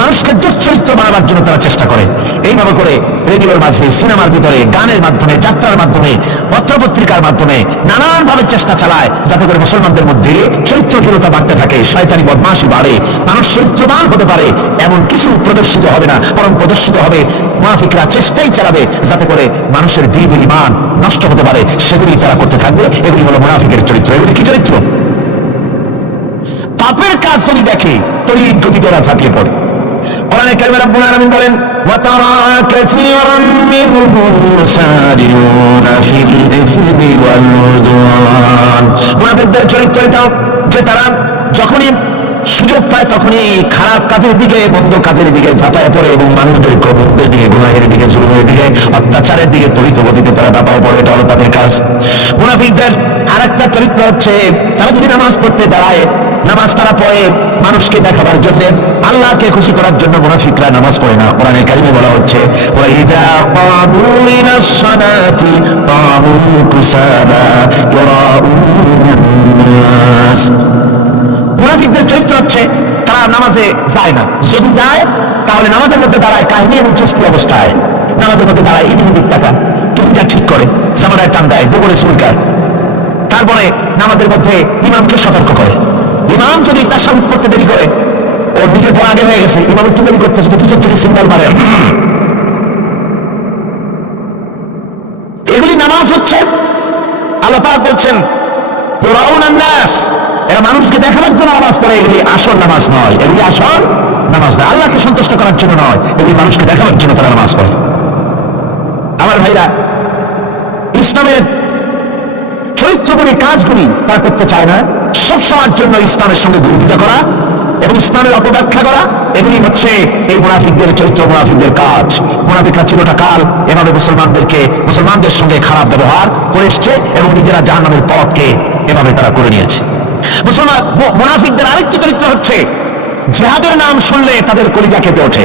মানুষকে দুশ্চরিত্র বানাবার জন্য তারা চেষ্টা করে। এইভাবে করে রেডিওর মাঝে, সিনেমার ভিতরে, গানের মাধ্যমে, যাত্রার মাধ্যমে, পত্রপত্রিকার মাধ্যমে নানান ভাবে চেষ্টা চালায়, যাতে করে মুসলমানদের মধ্যে চরিত্রহীনতা বাড়তে থাকে, শয়তানি বদমাশি বাড়ে, মানুষ চরিত্রবান হতে পারে এমন কিছু প্রদর্শিত হবে না, বরং প্রদর্শিত হবে মুনাফিকরা চেষ্টাই চালাবে যাতে করে মানুষের দীন ঈমান নষ্ট হতে পারে, সেগুলি তারা করতে থাকবে। এগুলি হলো মুনাফিকের চরিত্র। এগুলি কি চরিত্র? পাপের কাজ যদি দেখে তড়িৎ গতিতে ওরা ঝাঁপিয়ে পড়ে। কোরআনে কারিমে রব্বুল আলামিন বলেন, ওয়া তারা কাসীরাম মিনহুম ইউসারিউনা ফিল ইসমি ওয়াল উদওয়ান। মুনাফিকদের চরিত্র এটা যে তারা যখনই সুযোগ পায় তখনই খারাপ কাজের দিকে, মন্দ কাজের দিকে ঝাঁপায় পড়ে এবং মানুষদের কবুলদের দিকে, গুনাহের দিকে, জুলুমের দিকে, অত্যাচারের দিকে তড়িৎ গতিতে তারা ঝাঁপায় পড়ে। এটা হলো তাদের কাজ। মুনাফিকদের আরেকটা চরিত্র হচ্ছে, তারা যদি নামাজ পড়তে দাঁড়ায়, নামাজ তারা পড়ে মানুষকে দেখাবার জন্য, আল্লাহকে খুশি করার জন্য মুনাফিকরা নামাজ পড়ে না। কোরআনে কারিমে বলা হচ্ছে, ওয়াইদা ক্বামু ইলাস সালাতি ক্বামু কুসালা ইউরাউনান নাস। মুনাফিকদের চরিত্র হচ্ছে তারা নামাজে যায় না, যদি যায় তাহলে নামাজের মধ্যে দাঁড়ায় কাহিনী এবং চুস্তি অবস্থায়, নামাজের মধ্যে দাঁড়ায় ইদিক টাকা টুপিটা ঠিক করে, জামাটায় টান দেয়, গোবরে চুলকায়, তারপরে নামাজের মধ্যে ইমামকে সতর্ক করে। ইমাম যদি তাশাহুদ করতে দেরি করে, ওর নিজের পর আগে হয়ে গেছে, ইমাম একটু দেরি করতেছে, তো পিছন থেকে সিগন্যাল মারে। এগুলি নামাজ হচ্ছে, আল্লাহ পাক বলছেন ইউরাউনান নাস, এরা মানুষকে দেখানোর জন্য নামাজ পড়ে। এগুলি আসল নামাজ নয়, এগুলি আসল নামাজ নয়, আল্লাহকে সন্তুষ্ট করার জন্য নয়, এগুলি মানুষকে দেখানোর জন্য তারা নামাজ পড়ে। আমার ভাইরা, ইসলামের চরিত্রগুলি, কাজগুলি তারা করতে চায় না। সব সময়ের জন্য ইসলামের সঙ্গে বিরোধিতা করা এবং ইসলামের অপব্যাখ্যা করা, এগুলি হচ্ছে এই মুনাফিকদের চরিত্র, মুনাফিকদের কাজ। মুনাফিকরা চিরটা কাল এভাবে মুসলমানদের সঙ্গে খারাপ ব্যবহার করে এসছে এবং নিজেরা জাহান্নামের পথকে এভাবে তারা করে নিয়েছে। মুনাফিকদের আরেকটি চরিত্র হচ্ছে জিহাদের নাম শুনলে তাদের কলিজা কেঁপে ওঠে।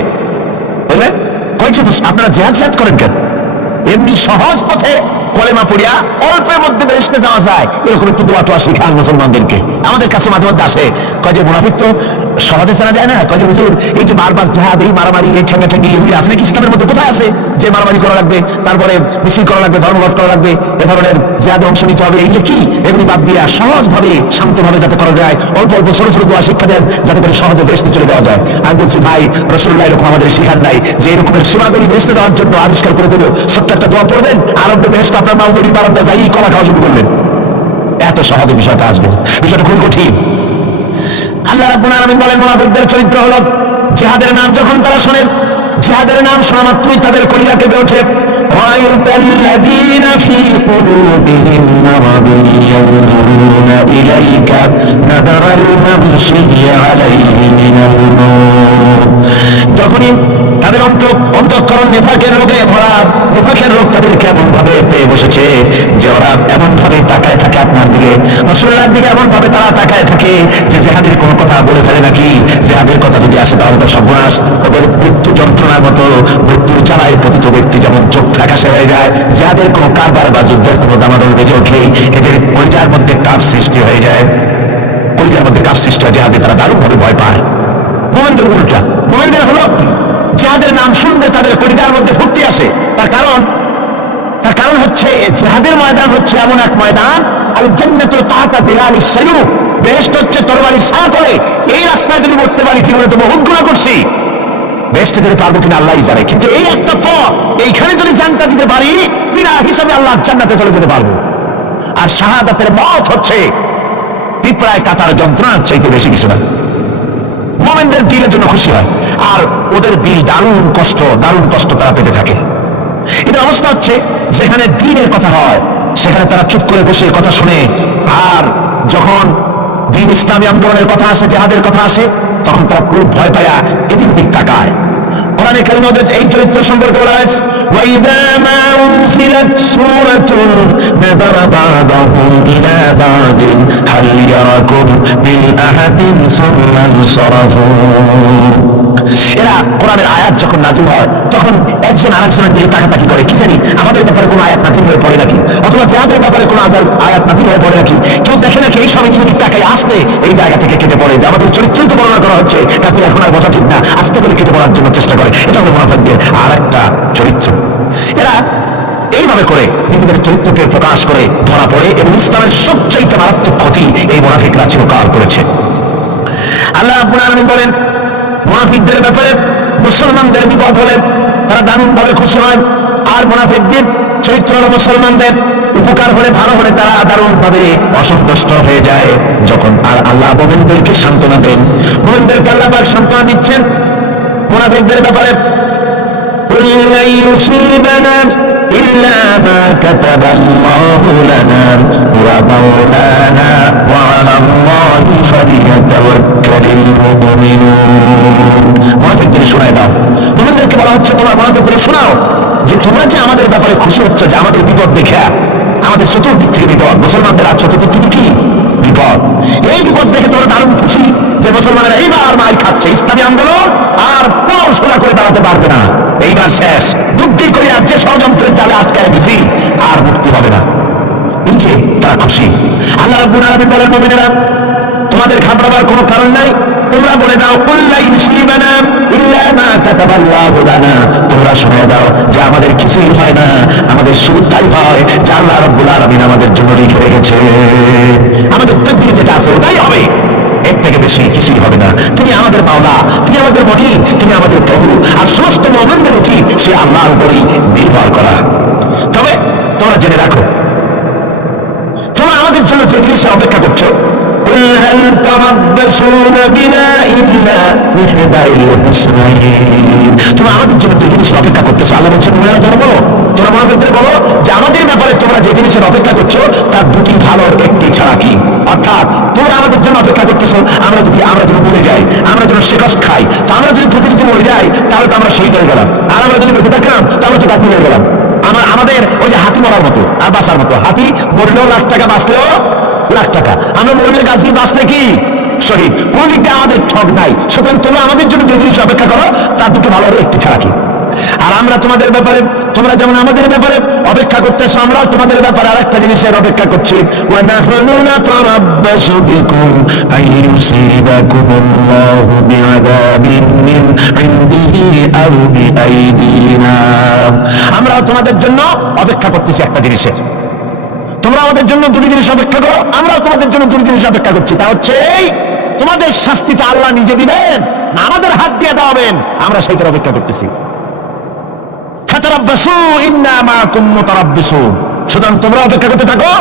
বুঝলেন, কইছে আপনারা জিহাদ করেন কেন? এমনি সহজ পথে কলেমা পড়িয়া অল্পের মধ্যে বেহেশতে যাওয়া যায়, এরকম একটু দোয়া টোয়া শিখান মুসলমানদেরকে। আমাদের কাছে মাঝে মধ্যে আসে, কয় যে মুনাফিক তো সহজে চেনা যায় না। কয় যে হুজুর, এই যে বারবার জিহাদ, এই মারামারি, এই ঠেঙ্গাঠেঙ্গি, এগুলি আছে নাকি ইসলামের মধ্যে? কোথায় আছে যে মারামারি করা লাগবে, তারপরে মিছিল করা লাগবে, ধর্মঘট করা লাগবে, এ ধরনের জিহাদে অংশ নিতে হবে? এইগুলো কি? এগুলি বাদ দিয়া সহজভাবে শান্তভাবে যাতে করা যায়, অল্প অল্প ছোট ছোট দোয়া শিক্ষা দেন যাতে করে সহজে বেহেশতে চলে যাওয়া যায়। আমি বলছি ভাই, রাসূলুল্লাহ এরকম আমাদের শিখান নাই যে এরকমের সূরাগুলি বেহেশতে যাওয়ার জন্য আবিষ্কার করে দেব। ছোট্ট একটা দোয়া পড়বেন, আরব্য বেহেশতে আপনার মাওলানা বারান্দা যাই কলা খাওয়া শুরু করলেন। এত সহজে বিষয়টা আসবে? বিষয়টা খুব কঠিন। আল্লাহ রাব্বুল আলামিন বলেন, মুনাফিকদের চরিত্র হলো জিহাদের নাম যখন তারা শোনে, জিহাদের নাম শোনা মাত্রই তাদের কলিজা কেঁপে ওঠে। ওয়াইতাল্লাযীনা ফী কুলুবিহিম মারাদুন ইয়ানজুরুনা ইলাইকা নাদারাল মাগশিয়্যি আলাইহি মিনাল নূর। যখনই তাদের অন্তঃকরণ নেফাকের রোগে ভরা, নেফাকের রোগ তাদেরকে এমন ভাবে পেয়ে বসেছে যে ওরা এমন ভাবে তাকায় থাকে আপনার দিকে, রাসূলুল্লাহর দিকে এমন ভাবে তারা তাকায় থাকে যে জিহাদের কোনো কথা বলে ফেলে নাকি। জিহাদের কথা যদি আসে তাহলে তো সর্বনাশ। ওদের মৃত্যু যন্ত্রণার মতো মৃত্যুর জ্বালায় পতিত ব্যক্তি যেমন চোখ ফ্যাকাশে হয়ে যায়, জিহাদের কোনো কারবার বা যুদ্ধের কোনো দামাদল বেজে উঠলেই এদের কলিজার মধ্যে কাপ সৃষ্টি হয়ে যায়। কলিজার মধ্যে কাপ সৃষ্টি হয়, জিহাদে তারা দারুণভাবে ভয় পায়। মুমিনদের উল্টা, মুমিনদের হলো জিহাদের নাম শুনতে তাদের কলিজার মধ্যে ফুর্তি আসে। তার কারণ হচ্ছে জিহাদের ময়দান হচ্ছে এমন এক ময়দান, আল জান্নাতু তাহতা যিলালিস সায়ুফ, বেহেশত হচ্ছে তরবারির ছায়া তলে। এই রাস্তায় যদি মরতে পারি, জীবনে তো বহুত গুনাহ করছি, বেহেশতে যেতে পারবো কিনা আল্লাহই জানে, কিন্তু এই একটা পথ, এইখানে যদি জানটা দিতে পারি বিনা হিসাবে আল্লাহ জান্নাতে চলে যেতে পারবো। আর শাহাদাতের মত হচ্ছে পিঁপড়ায় কাটার যন্ত্রণার চাইতে বেশি কিছু না। মুমিনদের দিলের জন্য খুশি হয়, আর ওদের দিল দারুণ কষ্ট তারা পেতে থাকে। এটা অবস্থা হচ্ছে যেখানে দ্বীনের কথা হয় সেখানে তারা চুপ করে বসে কথা শুনে, আর যখন দ্বীন ইসলামী আন্দোলনের কথা আসে, জিহাদের কথা আসে, তখন তারা খুব ভয় পায়া এদিক ওদিক তাকায়। কোরআনে কারিমে এই চরিত্র সম্পর্কে বলা হয়েছে, ওয়াইদা মা উনজিলাত সূরাতুন নাযারা বা'দাহুম ইলা বা'দিন হাল ইয়ারাকুম মিন আহাদিন সুম্মা ইনসারাফু। এরা কোরআনের আয়াত যখন নাযিল হয় তখন একজন আরেকজনের দিকে তাকাতাকি করে, কি জানি আমাদের ব্যাপারে কোনো আয়াত নাযিল হয়ে পড়ে নাকি, অথবা জিহাদের ব্যাপারে কোনো আয়াত নাযিল হয়ে পড়ে নাকি। কেউ দেখে নাকি এই সময় যদি তাকায় আসতে এই জায়গা থেকে কেটে পড়ে, যে আমাদের চরিত্রিত বর্ণনা করা হচ্ছে, কাজে এখন আর বসা ঠিক না, আস্তে করে কেটে পড়ার জন্য চেষ্টা করে। এটা হলো মুনাফিকদের আর একটা চরিত্র। এরা এইভাবে করে নিজেদের চরিত্রকে প্রকাশ করে ধরা পড়ে, এবং ইসলামের সবচেয়ে মারাত্মক ক্ষতি এই মুনাফিকরা চিরকাল করেছে। আল্লাহ রাব্বুল আলামিন বলেন, মুনাফিকদের ব্যাপারে মুসলমানদের বিপদ হলে তারা দারুণ ভাবে খুশি হয়, আর মুনাফিকদের চরিত্র হলো মুসলমানদের উপকার হলে, ভালো হলে তারা দারুণ ভাবে অসন্তুষ্ট হয়ে যায়। যখন আর আল্লাহ মুমিনদেরকে সান্ত্বনা দেন, মুমিনদেরকে আল্লাহ পাক সান্ত্বনা দিচ্ছেন মুনাফিকদের ব্যাপারে, কুল লা ইউসিবানা ইল্লা মা কাতাবাল্লাহু লানা ওয়া মাওলানা ওয়া আলাল্লাহি ফালিয়াতাওয়াক্কালিল মুমিনুন। মুনাফিকদের শোনায় দাও, মুমিনদেরকে বলা হচ্ছে তোমরা মুনাফিকদের শোনাও যে তোমরা যে আমাদের ব্যাপারে খুশি হচ্ছ, যে আমাদের বিপদ দেখে, আমাদের চতুর্দিক থেকে বিপদ, মুসলমানদের আর চতুর্দিক থেকে কি বিপদ, এই বিপদ দেখে তোমরা দারুণ খুশি যে মুসলমানেরা এইবার মার খাচ্ছে, ইসলামী আন্দোলন আর কোনো সোজা করে দাঁড়াতে পারবে না, এইবার শেষ, বুদ্ধি করে আর যে ষড়যন্ত্রের জালে আটকায় গেছি আর মুক্তি হবে না, এই যে তারা খুশি। আল্লাহ রাব্বুল আলামিন বলেন, মুমিনেরা তোমাদের ঘাবড়াবার কোনো কারণ নাই, তোমরা বলে দাও কুল লা ইউসিবানা ইল্লা মা কাতাবাল্লাহু লানা, তোমরা শুনিয়ে দাও যে আমাদের কিছুই হয় না, আমাদের শুধু তাই হয় যে আল্লাহ রাব্বুল আলামিন আমাদের জন্য লিখে রেখেছে, আমাদের তাকদীর যেটা আছে ওটাই হবে, এর থেকে বেশি কিছুই হবে না। তিনি আমাদের মাওলা, তিনি আমাদের মনিব, তিনি আমাদের প্রভু, আর সমস্ত মুমিনদের উচিত সে আল্লাহর উপরই নির্ভর করা। তবে তোমরা জেনে রাখো, তোমরা আমাদের জন্য যে জিনিসের অপেক্ষা করছো, قل هل تربصون بنا إلا إحدى الحسنيين, তোমরা আমাদের জন্য যে জিনিসের অপেক্ষা করতেছো, আল্লাহ বলছেন তোমরা বলো, তোমরা মুনাফিকদের বলো যে আমাদের ব্যাপারে তোমরা যে জিনিসের অপেক্ষা করছো তার দুটি ভালোর একটি ছাড়া কি, অর্থাৎ তোমরা আমাদের জন্য অপেক্ষা করতেছো, আমরা যদি মরে যাই, আমরা যেন শেকস খাই, তো আমরা যদি প্রতিনিধি মরে যাই তাহলে তো আমরা শহীদ হয়ে গেলাম, আর আমরা যদি বেঁচে থাকলাম তাহলে তো বাতিল হয়ে গেলাম। আমাদের ওই যে হাতি মরার মতো আর বাঁচার মতো, হাতি মরলেও লাখ টাকা, বাঁচলেও লাখ টাকা, আমরা মরলে গাছি, বাঁচলে কি শহীদ, কোন দিক দিয়ে আমাদের ঠক নাই। সুতরাং তোমরা আমাদের জন্য যে জিনিস অপেক্ষা করো তার দুটো ভালো একটি ছাড়া কি। আর আমরা তোমাদের ব্যাপারে, তোমরা যেমন আমাদের ব্যাপারে অপেক্ষা করতেছো, আমরা তোমাদের ব্যাপারে আরেকটা জিনিসের অপেক্ষা করছি। আমরা তোমাদের জন্য অপেক্ষা করতেছি একটা জিনিসের, তোমরা আমাদের জন্য দুটি জিনিস অপেক্ষা করো, আমরা তোমাদের জন্য দুটি জিনিস অপেক্ষা করছি। তা হচ্ছে এই, তোমাদের শাস্তিটা আল্লাহ নিজে দিবেন না আমাদের হাত দিয়ে দেওয়াবেন, আমরা সেইটার অপেক্ষা করতেছি। সুতরাং তোমরা অপেক্ষা করতে থাকো,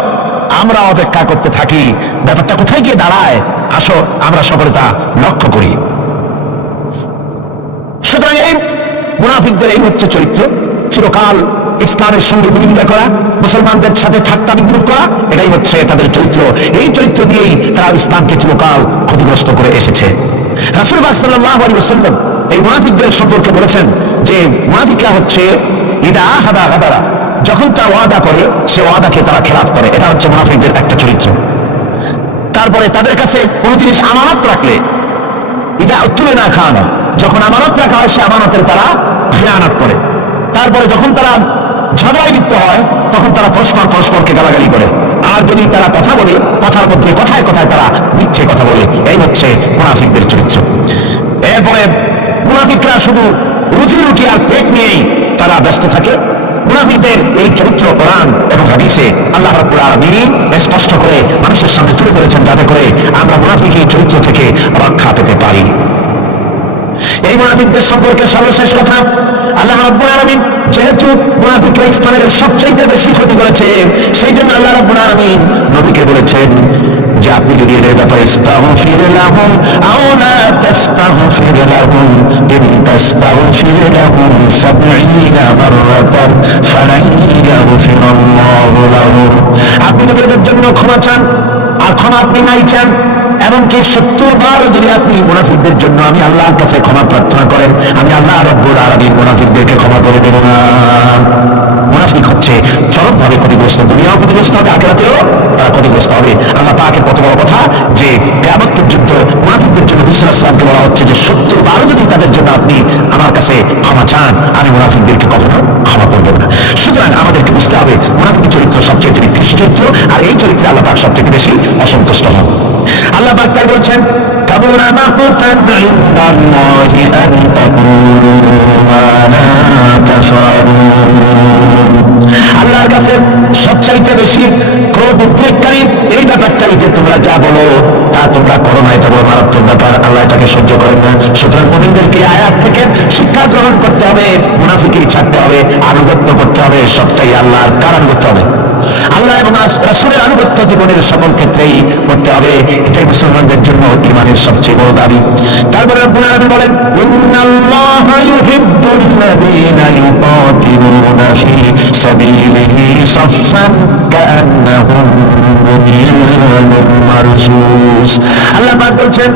আমরা অপেক্ষা করতে থাকি। ব্যাপারটা কোথায় গিয়ে দাঁড়ায় আসো আমরা সকলে তা লক্ষ্য করি। সুতরাং এই মুনাফিকদের এই হচ্ছে চরিত্র, চিরকাল ইসলামের সঙ্গে বিরোধিতা করা, মুসলমানদের সাথে ঠাট্টা বিদ্রুপ করা, এটাই হচ্ছে তাদের চরিত্র। এই চরিত্র দিয়েই তারা ইসলামকে চিরকাল ক্ষতিগ্রস্ত করে এসেছে। রাসূল পাক সাল্লাল্লাহু আলাইহি ওয়াসাল্লাম এই মুনাফিকদের সম্পর্কে বলেছেন যে মুনাফিকরা হচ্ছে ইদা হাদা গাদারা, যখন তারা ওয়াদা করে সে ওয়াদাকে তারা খেলাফ করে, এটা হচ্ছে মুনাফিকদের একটা চরিত্র। তারপরে তাদের কাছে কোনো জিনিস আমানত রাখলে ইদা উত্তুমিনা খানা, যখন আমানত রাখা হয় সে আমানতের তারা খিয়ানত করে। তারপরে যখন তারা ঝগড়ায় লিপ্ত হয় তখন তারা পরস্পরকে গালাগালি করে। আর যদি তারা কথা বলে, কথার মধ্যে কথায় কথায় তারা মিথ্যে কথা বলে। এই হচ্ছে মুনাফিকদের চরিত্র। এরপরে মুনাফিকরা শুধু রুজি রুটি আর পেট নিয়েই তারা ব্যস্ত থাকে। মুনাফিকদের এই চরিত্র কোরআন এবং হাদিসে আল্লাহ রাব্বুল আলামিন স্পষ্ট করে মানুষের সামনে তুলে ধরেছেন, যাতে করে আমরা মুনাফিকের চরিত্র থেকে রক্ষা পেতে পারি। এই মুনাফিকদের সম্পর্কে সর্বশেষ কথা, আল্লাহ রাব্বুল আলামিন যেহেতু মুনাফিকরা ইসলামের সবচেয়ে বেশি ক্ষতি করেছে, সেই জন্য আল্লাহ রাব্বুল আলামিন নবীকে বলেছেন যে আপনি যদি এদের ব্যাপারে ইস্তাগফির লাহুম আও লা তাস্তাগফির লাহুম ইন তাস্তাগফির লাহুম ৭০ মাররাতান ফালান ইয়াগফিরাল্লাহু লাহুম, আপনি যদি এদের জন্য ক্ষমা চান আর ক্ষমা আপনি নাই চান, এমনকি ৭০ বার যদি আপনি মুনাফিকদের জন্য আমি আল্লাহর কাছে ক্ষমা প্রার্থনা করেন, আমি আল্লাহ রাব্বুল আলামিন মুনাফিকদেরকে ক্ষমা করে দেব না। মুনাফিক হচ্ছে চরমভাবে ক্ষতিগ্রস্ত, দুনিয়াও ক্ষতিগ্রস্ত হবে, আখিরাতেও তারা ক্ষতিগ্রস্ত হবে। আল্লাহ পাকের কত বড় কথা যে কিয়ামত পর্যন্ত মুনাফিকদের জন্য রাসূল সাল্লাল্লাহু আলাইহি ওয়াসাল্লামকে বলা হচ্ছে যে ৭০ বারও যদি তাদের জন্য আপনি আমার কাছে ক্ষমা চান, আমি মুনাফিকদেরকে কখনো ক্ষমা করব না। সুতরাং আমাদেরকে বুঝতে হবে মুনাফিকের চরিত্র সবচেয়ে নিকৃষ্ট চরিত্র, আর এই চরিত্রে আল্লাহ পাক সবচেয়ে বেশি অসন্তুষ্ট হন। আল্লাহ পাক তাই বলছেন, কাবুরা মাকতান ইনদাল্লাহি আন তাকুলু মা লা তাফআলুন, আল্লাহর কাছে সবচাইতে বেশি ক্রোধ উদ্রেককারী এই ব্যাপারটাই যে তোমরা যা বলো তা তোমরা করো না, এটা বড় মারাত্মক ব্যাপার, আল্লাহ এটাকে সহ্য করেন না। সুতরাং মুমিনদেরকে আয়াত থেকে শিক্ষা গ্রহণ করতে হবে, মুনাফিকি ছাড়তে হবে, আনুগত্য করতে হবে, সবটাই আল্লাহর কারানুগত্য হবে, আল্লাহ এবং রাসূলের আনুগত্য জীবনের সকল ক্ষেত্রেই করতে হবে। এটাই মুসলমানদের জন্য ঈমানের সবচেয়ে বড় দাবি। তারপরে রব্বুল আলামিন বলেন, ইন্নাল্লাহা ইউহিব্বুল্লাযীনা ইউকাতিলুনা ফী সাবিলিহি সাফফান কাআন্নাহুম বুনিয়ানুম মারসুস। আল্লাহ পাক বলছেন,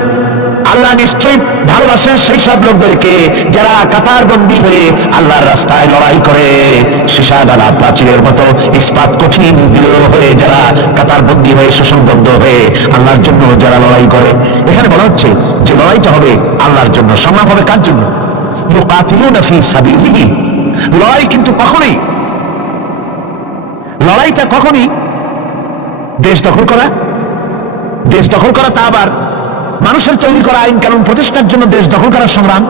আল্লাহ নিশ্চয়ই ভালোবাসেন সেই সব লোকদেরকে যারা কাতারবন্দী হয়ে আল্লাহর রাস্তায় লড়াই করে, সীসাগালা প্রাচীরের মতো ইস্পাত কঠিন দৃঢ় হয়ে যারা কাতারবন্দী হয়ে শোষণবদ্ধ হয়ে আল্লাহর জন্য যারা লড়াই করে। এখানে বলা হচ্ছে যে লড়াইটা হবে আল্লাহর জন্য, সংগ্রাম হবে কার জন্য? ইউকাতিলুনা ফী সাবিলিহি। লড়াই কিন্তু কখনোই, লড়াইটা কখনই দেশ দখল করা, দেশ দখল করা তা আবার মানুষের তৈরি করা আইন কানুন প্রতিষ্ঠার জন্য দেশ দখল করার সংগ্রাম,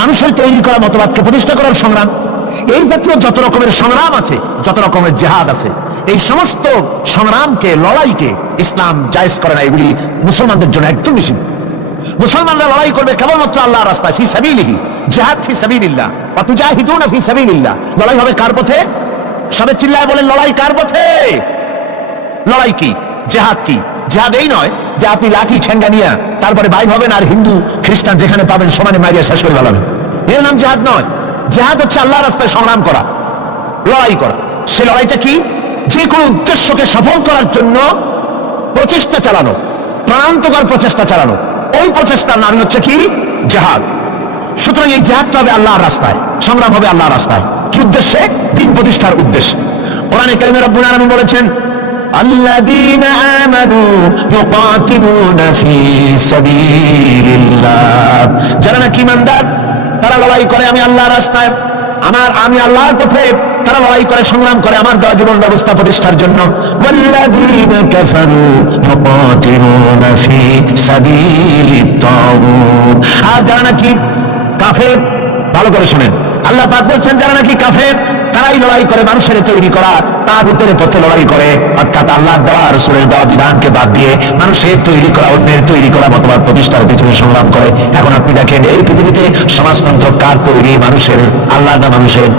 মানুষের তৈরি করা মতবাদকে প্রতিষ্ঠা করার সংগ্রাম, এই জাতীয় যত রকমের সংগ্রাম আছে, যত রকমের জিহাদ আছে, এই সমস্ত সংগ্রামকে, লড়াইকে ইসলাম জায়েজ করে না। এগুলি মুসলমানদের জন্য একদম নিষিদ্ধ। মুসলমানরা লড়াই করবে কেবলমাত্র আল্লাহর রাস্তায়, ফি সাবিলিহি, জিহাদ ফি সাবিলিল্লাহ, ওয়া তুজাহিদুনা ফি সাবিলিল্লাহ। লড়াই হবে কার পথে? সবে চিল্লায় বলেন, লড়াই কার পথে? লড়াই কি? জিহাদ কি? জিহাদ এই নয় যে আপনি লাঠি ঠেঙ্গা নিয়ে তারপরে বাইর হবেন আর হিন্দু খ্রিস্টান যেখানে পাবেন সমানে মারিয়া শেষ করে ফেলাবেন, এর নাম জিহাদ নয়। জিহাদ হচ্ছে আল্লাহর রাস্তায় সংগ্রাম করা, লড়াই করা। সে লড়াইটা কি? যে কোনো উদ্দেশ্যকে সফল করার জন্য প্রচেষ্টা চালানো, প্রাণান্তকর প্রচেষ্টা চালানো, ওই প্রচেষ্টার নাম হচ্ছে কি? জিহাদ। সুতরাং এই জিহাদটা হবে আল্লাহর রাস্তায়, সংগ্রাম হবে আল্লাহর রাস্তায়। কি উদ্দেশ্যে? দিন প্রতিষ্ঠার উদ্দেশ্যে। কোরআনে কারিমে রব্বুল আলামিন বলেছেন, আল্লাযীনা আমানু ইউকাতিলুনা ফী সাবিলিল্লাহ, যারা নাকি ঈমানদার তারা লড়াই করে আমি আল্লাহর রাস্তায়, আমি আল্লাহর পথে, তারা লড়াই করে, সংগ্রাম করে আমার দেওয়া জীবন ব্যবস্থা প্রতিষ্ঠার জন্য। ওয়াল্লাযীনা কাফারু ইউকাতিলুনা ফী সাবিলিত তাগুত, আর যারা নাকি কাফের, ভালো করে শুনেন, আল্লাহ পাক বলছেন যারা নাকি কাফের তারাই লড়াই করে মানুষের তৈরি করা তাগুতের পথে লড়াই করে, অর্থাৎ আল্লাহর দেওয়া রাসূলের দেওয়া বিধানকে বাদ দিয়ে মানুষের তৈরি করা, অন্যের তৈরি করা মতবাদ প্রতিষ্ঠার পিছনে সংগ্রাম করে। এখন আপনি দেখেন এই পৃথিবীতে সমাজতন্ত্র কার তৈরি? মানুষের। আল্লাহ না মানুষের?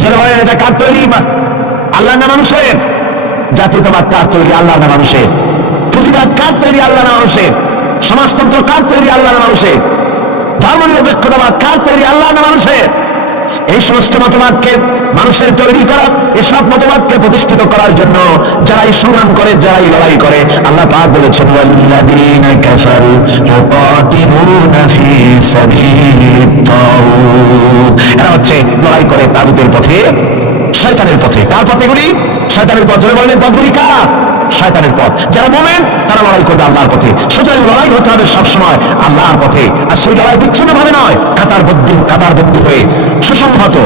সেটা বলেন, এটা কার তৈরি? আল্লাহ না মানুষের? জাতীয়তাবাদ কার তৈরি? আল্লাহ না মানুষের? পুঁজিবাদ কার তৈরি? আল্লাহ না মানুষের? সমাজতন্ত্র কার তৈরি? আল্লাহ না মানুষের? ধর্মনিরপেক্ষতাবাদ কার তৈরি? আল্লাহ না মানুষের? এই সমস্ত মতবাদকে মানুষের তৈরি করা, এসব মতবাদকে প্রতিষ্ঠিত করার জন্য যারাই সংগ্রাম করে, যারাই লড়াই করে, আল্লাহ পাক বলেছেন ওয়াল্লাযীনা কাফারু ইউকাতিলুনা ফী সাবিলিত তাগুত, এরা হচ্ছে লড়াই করে তাগুতের পথে, শয়তানের পথে। কার পথে এগুলি? শয়তানের পথ। জোরে বললেন, পথগুলি কার? শয়তানের পথ। যারা মুমিন তারা লড়াই করবে আল্লাহর পথে। সুতরাং লড়াই হতে হবে সবসময় আল্লাহর পথে, আর সেই লড়াই বিচ্ছিন্ন ভাবে নয়, কাতারবদ্ধ হয়ে সুসংহত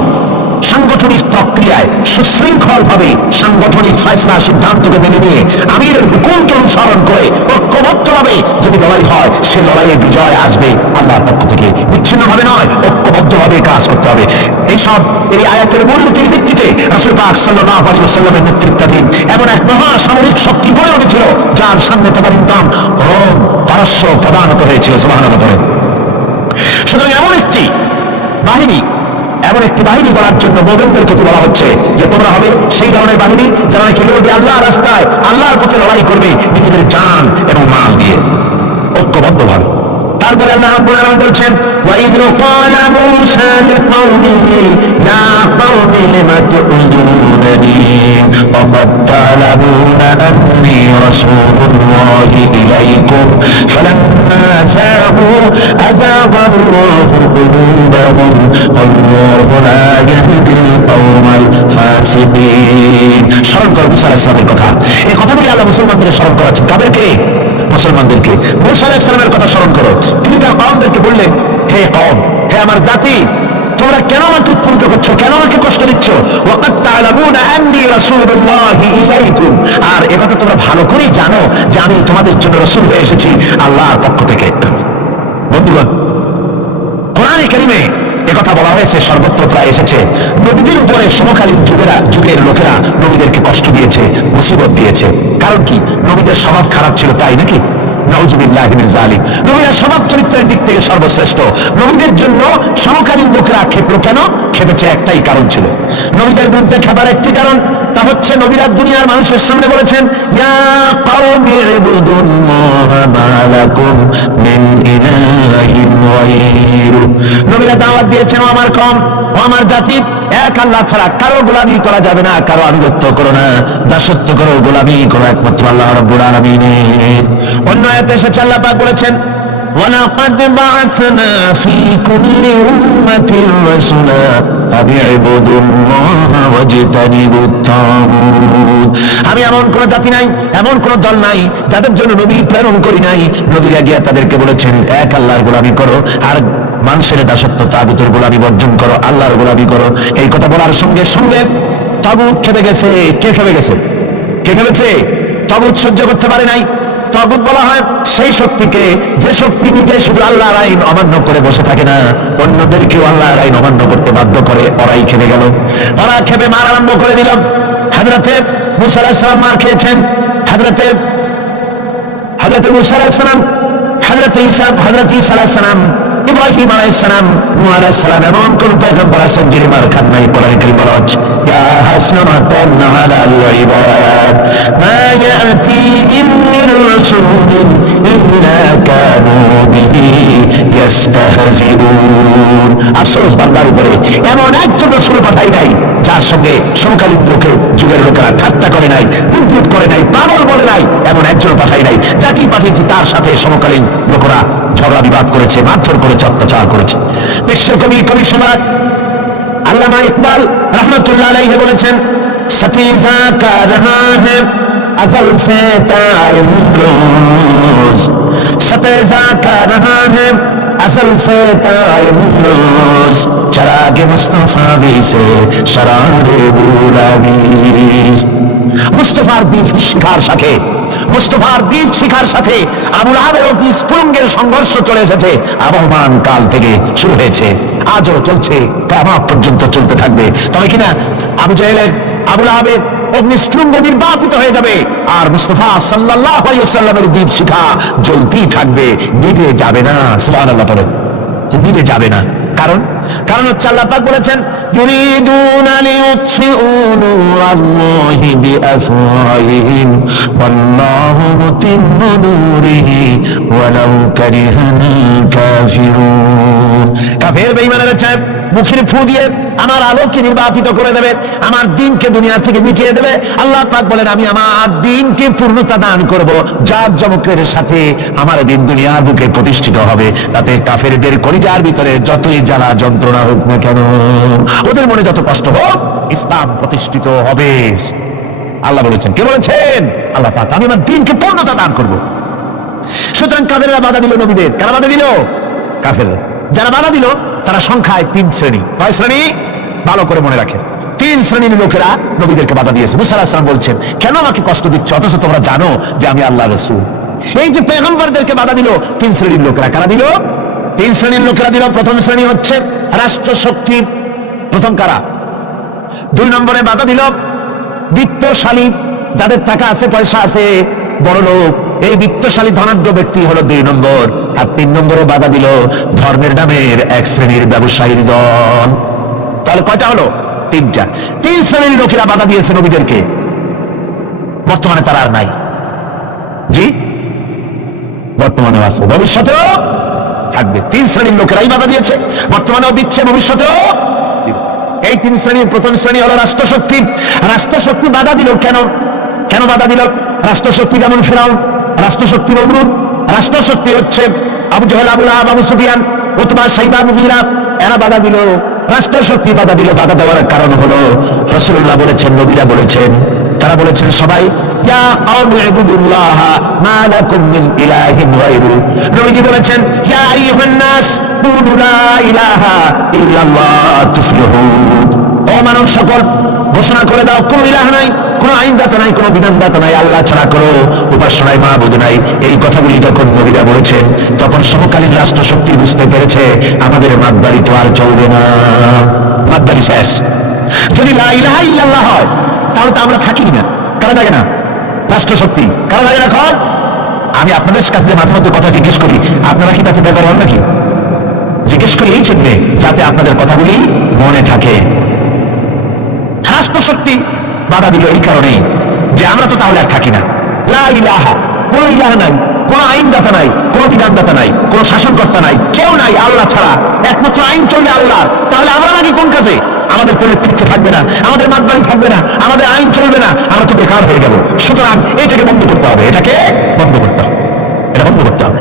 সাংগঠনিক প্রক্রিয়ায় সুশৃঙ্খল ভাবে সাংগঠনিক ফয়সালা সিদ্ধান্তকে মেনে নিয়ে আমিরের হুকুমকে অনুসরণ করে ঐক্যবদ্ধ ভাবে যদি লড়াই হয়, সে লড়াইয়ে বিজয় আসবে আল্লাহর পক্ষ থেকে। বিচ্ছিন্ন ভাবে নয়, ঐক্যবদ্ধ ভাবে কাজ করতে হবে। এইসব এই আয়াতের মূলনীতির ভিত্তিতে রাসূল পাক সাল্লাল্লাহু আলাইহি ওয়াসাল্লামের নেতৃত্বাধীন এমন এক মহা সামরিক শক্তি গড়ে উঠেছিল, যার সামনে তদানীন্তন রোম, পারস্য প্রধানত হয়েছিল। সুবহানাল্লাহ। সুতরাং এমন একটি বাহিনী গড়ার জন্য মুমিনদেরকে বলা হচ্ছে যে তোমরা হবে সেই ধরনের বাহিনী যারা নাকি লড়বে আল্লাহর রাস্তায়, আল্লাহর পথে লড়াই করবে নিজেদের জান এবং মাল দিয়ে, ঐক্যবদ্ধভাবে। তারপরে আল্লাহ রাব্বুল আলামিন বলছেন ওয়াইদ ক্বালা মূসা লিকাওমিহি ইয়া কওমি লিমা তু'যুনানি ওয়াকাদ তা'লামুনা আন্নী রাসূলুল্লাহি ইলাইকুম ফালাম্মা যাগু আযাগাল্লাহু কুলুবাহুম ওয়াল্লাহু লা ইয়াহদিল কওমাল ফাসিকিন। স্মরণ করো মূসা আলাইহিস সালামের কথা। এই কথাগুলি আল্লাহ মুসলমানদের স্মরণ করাচ্ছেন। কাদেরকে? মুসলমানদেরকে। মূসা আলাইহিস সালামের কথা স্মরণ করো। তিনি তার কওমদেরকে বললেন, হে কওম, হে আমার জাতি, তোমরা কেন আমাকে উৎপীড়িত করছো, কেন আমাকে কষ্ট দিচ্ছ? ওয়াকাদ তা'লামুনা আন্নী রাসূলুল্লাহি ইলাইকুম, আর এটা তো তোমরা ভালো করেই জানো যে আমি তোমাদের জন্য রাসূল হয়ে এসেছি আল্লাহর পক্ষ থেকে। বন্ধুগণ, কোরআনে কারিমে একথা বলা হয়েছে, সর্বত্র প্রায় এসেছে। নবীদের উপরে সমকালীন যুগের লোকেরা নবীদেরকে কষ্ট দিয়েছে, মুসিবত দিয়েছে। কারণ কি? নবীদের স্বভাব খারাপ ছিল, তাই নাকি? নাউযুবিল্লাহি মিন যালিক। নবীরা স্বভাব চরিত্রের দিক থেকে সর্বশ্রেষ্ঠ। নবীদের জন্য সমকালীন লোকেরা ক্ষেপলো কেন? ক্ষেপেছে একটাই কারণ ছিল। নবীদের বিরুদ্ধে খেপার একটি কারণ, তা হচ্ছে নবীরা দুনিয়ার মানুষের সামনে বলেছেন ইয়া কওমি ইবুদুল্লাহা মা লাকুম মিন ইলাহিন গায়রু। নবীরা দাওয়াত দিয়েছেন, ও আমার কওম, ও আমার জাতি, এক আল্লাহ ছাড়া কারো গোলামি করা যাবে না, কারো আনুগত্য করো না, দাসত্ব করো, গোলামি করো একমাত্র আল্লাহ রাব্বুল আলামিনের। অন্য আয়াতে এসেছে আল্লাহ পাক বলেছেন ওয়ালাকাদ বা'আথনা ফী কুল্লি উম্মাতিন রাসূলা আন ইবুদুল্লাহা ওয়াজতানিবুত তাগুত। আমি এমন কোন জাতি নাই, এমন কোন দল নাই যাদের জন্য নবী প্রেরণ করি নাই। নবীরা গিয়া তাদেরকে বলেছেন এক আল্লাহর গোলামি করো, আর মানুষের দাসত্ব তাগুতের গোলামি বর্জন করো, আল্লাহর গোলামি করো। এই কথা বলার সঙ্গে সঙ্গে তাগুত খেপে গেছে। কে খেপে গেছে? কে খেপেছে? তাগুত সহ্য করতে পারে নাই। তাগুত বলা হয় সেই শক্তিকে যে শক্তি নিজে শুধু আল্লাহর আইন অমান্য করে বসে থাকে না, অন্যদেরকেও আল্লাহর আইন অমান্য করতে বাধ্য করে। ওরাই খেপে গেল, ওরা খেপে মার আরম্ভ করে দিল। হযরতে মূসা আলাইহিস সালাম মার খেয়েছেন। হযরতে মূসা আলাইহিস সালাম, হযরতে ঈসা আলাইহিস সালাম, ইব্রাহিম আলাইহিস সালাম, নূহ আলাইহিস সালাম, এমন কোন পয়গম্বর আছেন যিনি মার খান নাই? কোরআনে কারীম বলা হচ্ছে ইয়া হাসনাতান আলাল ইবাদ মা ইয়াতিহিম মির রাসূলিন ইল্লা কানু বিহি ইস্তাহজিউন। আফসোস বান্দার উপরে, এমন একজন রাসূল পাঠাই নাই যার তার সঙ্গে সমকালীন যুগের লোকেরা ঠাট্টা করে নাই, বুদ্বুদ করে নাই, পাগল বলে নাই, এমন একজন পাঠাই নাই। যাকেই পাঠিয়েছি তার সাথে সমকালীন লোকেরা ঝগড়া বিবাদ করেছে, মারধর করেছে, অত্যাচার করেছে। বিশ্বকবি কবি সম্রাট আল্লামা ইকবাল রহমতুল্লাহ আলাইহি বলেছেন, সফিজা কা রহা হ্যায় अजल से ताइमरोज सतेजा का रहा है अजल से ताइमरोज चरागे मुस्तफा भी से शरारे बुलावीज। মুস্তাফার দ্বীপ শিখার সাথে, মুস্তাফার দ্বীপ শিখার সাথে আবু লাহাবের অগ্নি স্ফুলিঙ্গের সংঘর্ষ চলে এসেছে, আবহমান কাল থেকে শুরু হয়েছে, আজও চলছে, কিয়ামত পর্যন্ত চলতে থাকবে। তবে কিনা আবু জাহেলের, আবু লাহাবের অগ্নিস্ফুলিঙ্গ নির্বাপিত হয়ে যাবে, আর মুস্তাফা সাল্লাল্লাহু আলাইহি ওয়াসাল্লামের দীপ শিখা জ্বলতেই থাকবে, নিভে যাবে না। সুবহানাল্লাহ পড়ে, নিভে যাবে না। কারণ হচ্ছে আল্লাহ পাক বলেছেন, ইউরিদুনা লিইউতফিউ নূরাল্লাহি বিআফওয়াহিহিম ওয়াল্লাহু মুতিম্মু নূরিহি ওয়ালাউ কারিহাল কাফিরুন। কাফের বেঈমানেরা চায় মুখের ফু দিয়ে আমার আলোকে নির্বাপিত করে দেবে, আমার দ্বীনকে দুনিয়া থেকে মিটিয়ে দেবে। আল্লাহ পাক বলেন, আমি আমার দ্বীনকে পূর্ণতা দান করব, যার জমকের সাথে আমার দ্বীন দুনিয়ার বুকে প্রতিষ্ঠিত হবে। তাতে কাফেরদের কলিজার ভিতরে যতই জ্বালা যন্ত্রণা হোক না কেন, ওদের মনে যত কষ্ট হোক, ইসলাম প্রতিষ্ঠিত হবে। আল্লাহ বলেছেন, কে বলেছেন? আল্লাহ পাক, আমি আমার দ্বীনকে পূর্ণতা দান করব। সুতরাং কাফেররা বাধা দিল নবীদের। কারা বাধা দিল? কাফেররা। যারা বাধা দিল তারা সংখ্যায় 3 শ্রেণী। কয় শ্রেণী? ভালো করে মনে রাখেন, 3 শ্রেণীর লোকেরা নবীদেরকে বাধা দিয়েছে। মুসা আলাইহিস সালাম বলছেন, কেন আমাকে কষ্ট দিচ্ছ, অথচ তোমরা জানো যে আমি আল্লাহর রাসূল। এই যে পয়গম্বরদেরকে বাধা দিল 3 শ্রেণীর লোকেরা। কারা দিল? 3 শ্রেণীর লোকেরা দিল। প্রথম শ্রেণী হচ্ছে রাষ্ট্রশক্তি। প্রথম কারা? 2 নম্বরে বাধা দিল বিত্তশালী, যাদের টাকা আছে, পয়সা আছে, বড় লোক, এই বিত্তশালী ধনাঢ্য ব্যক্তি হলো 2 নম্বর। আর 3 নম্বরে বাধা দিল ধর্মের নামের 1 শ্রেণীর ব্যবসায়ীর দল। তাহলে কয়টা হলো? 3টা। 3 শ্রেণীর লোকেরা বাধা দিয়েছে নবীদেরকে। বর্তমানে তারা আর নাই। জি, বর্তমানেও আছে, ভবিষ্যতেও থাকবে। 3 শ্রেণীর লোকেরাই বাধা দিয়েছে, বর্তমানেও দিচ্ছে, ভবিষ্যতেও দিবে। এই 3 শ্রেণীর প্রথম শ্রেণী হলো রাষ্ট্রশক্তি। রাষ্ট্রশক্তি বাধা দিল কেন? কেন বাধা দিল? রাষ্ট্রশক্তি যেমন ফেরাউন, রাষ্ট্রশক্তি নমরুদ, রাষ্ট্রশক্তি হচ্ছে আবু জাহেল, আবু লাহাব, আবু সুফিয়ান, উতবা, শাইবা, মুগীরা, এরা বাধা দিল। রাষ্ট্রশক্তি বাধা দিল। বাধা দেওয়ার কারণ হলো রাসূলুল্লাহ বলেছেন, নবীরা বলেছেন, তারা বলেছেন সবাই, ইয়া কওমি ইবুদুল্লাহ মা লাকুম মিন ইলাহিন গায়রু। নবীজি বলেছেন, ইয়া আইয়ুহান নাস কুলু লা ইলাহা ইল্লাল্লাহ তুফলিহুন। ও মানব সকল, ঘোষণা করে দাও, কোন ইলাহ নাই, কোন আইনদাতা নাই, কোন বিধানদাতা নাই, আল্লাহ ছাড়া কোনো উপাস্য নাই, মাবুদ নাই। এই কথাগুলি যখন নবীরা বলেছেন, তখন সমকালীন রাষ্ট্রশক্তি বুঝতে পেরেছে আমাদের মাতবাড়ি তো আর চলবে না, মাতবাড়ি শেষ। যদি লা ইলাহা ইল্লাল্লাহ হয় তাহলে তো আমরা থাকি না। কারা থাকে না? রাষ্ট্রশক্তি। কারা থাকে না? এখন আমি আপনাদের কাছে মাঝে মধ্যে কথা জিজ্ঞেস করি, আপনারা কি তাতে বেজার হন নাকি? জিজ্ঞেস করি এই জন্যে যাতে আপনাদের কথাগুলি মনে থাকে। রাষ্ট্রশক্তি বাধা দিল এই কারণে যে আমরা তো তাহলে আর থাকি না। লা ইলাহা, কোন ইলাহ নাই, কোন আইনদাতা নাই, কোন বিধানদাতা নাই, কোন শাসনকর্তা নাই, কেউ নাই আল্লাহ ছাড়া, একমাত্র আইন চলবে আল্লাহ। তাহলে আমরা নাকি কোন কাজে? আমাদের তো নেতৃত্ব থাকবে না, আমাদের মাতবাড়ি থাকবে না, আমাদের আইন চলবে না, আমরা তো বেকার হয়ে যাব। সুতরাং এটাকে বন্ধ করতে হবে, এটাকে বন্ধ করতে হবে, এটা বন্ধ করতে হবে।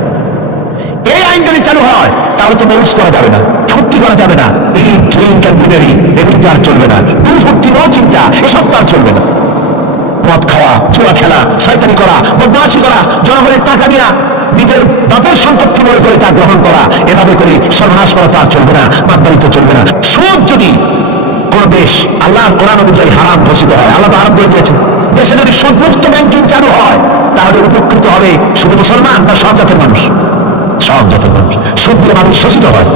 এই আইন যদি চালু হয় তাহলে তো মৌজ করা যাবে না, ফুর্তি করা যাবে না, এই ড্রিঙ্ক অ্যান্ড বিয়ারি এগুলি তো আর চলবে না, ফুর্তি নো চিন্তা এসব তো আর চলবে না। মদ খাওয়া, জুয়া খেলা, শয়তানি করা, বদমাশি করা, জনগণের টাকা নেওয়া, নিজের বাপের সম্পত্তি মনে করে তা গ্রহণ করা, এভাবে করে সর্বনাশ করা তো আর চলবে না, মাতবাড়ি তো চলবে না। সুদ যদি কোন দেশ আল্লাহর কোরআন অনুযায়ী হারাম ঘোষিত হয়, আল্লাহ হারাম করে দিয়েছেন, দেশে যদি সুদমুক্ত ব্যাংকিং চালু হয় তাহলে উপকৃত হবে শুধু মুসলমান না সব জাতের মানুষ? সব জাতের মানুষ। সুদ দিয়ে মানুষ শোষিত হয়।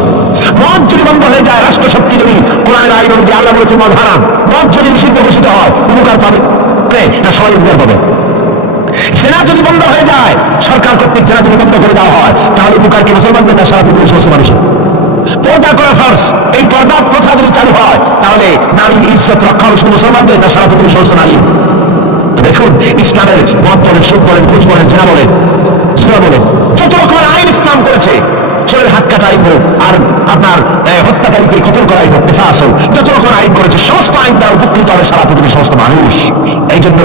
মদ যদি বন্ধ হয়ে যায়, রাষ্ট্রশক্তি যদি কোরআনের আইন অনুযায়ী, আল্লাহ বলেছে মদ হারাম, মদ যদি নিষিদ্ধ ঘোষিত হয়, উপকার পাবে না সবাই উপকার পাবে? সেনা যদি বন্ধ হয়ে যায়, সরকার কর্তৃক সেনা যদি বন্ধ করে দেওয়া হয়, তাহলে উপকার কি মুসলমানদের না সারা পৃথিবীর সমস্ত মানুষের? পর্দা করা ফরজ, এই পর্দা প্রথা যদি চালু হয় তাহলে নারীর ইজ্জত রক্ষা হবে শুধু মুসলমানদের না সারা পৃথিবীর সমস্ত নারী? দেখুন, ইসলামের মদ বলেন, সুদ বলেন, ঘুষ বলেন, জেনা বলেন, জুয়া বলেন, যত রকমের আইন ইসলাম করেছে, চোরের হাত কাটাই হোক, আর আপনার হত্যাকারীকে কতল করাই হোক, পেশাস হোক, যত রকম আইন করেছে সমস্ত আইন দ্বারা উপকৃত হবে সারা পৃথিবীর সমস্ত মানুষ। এই জন্য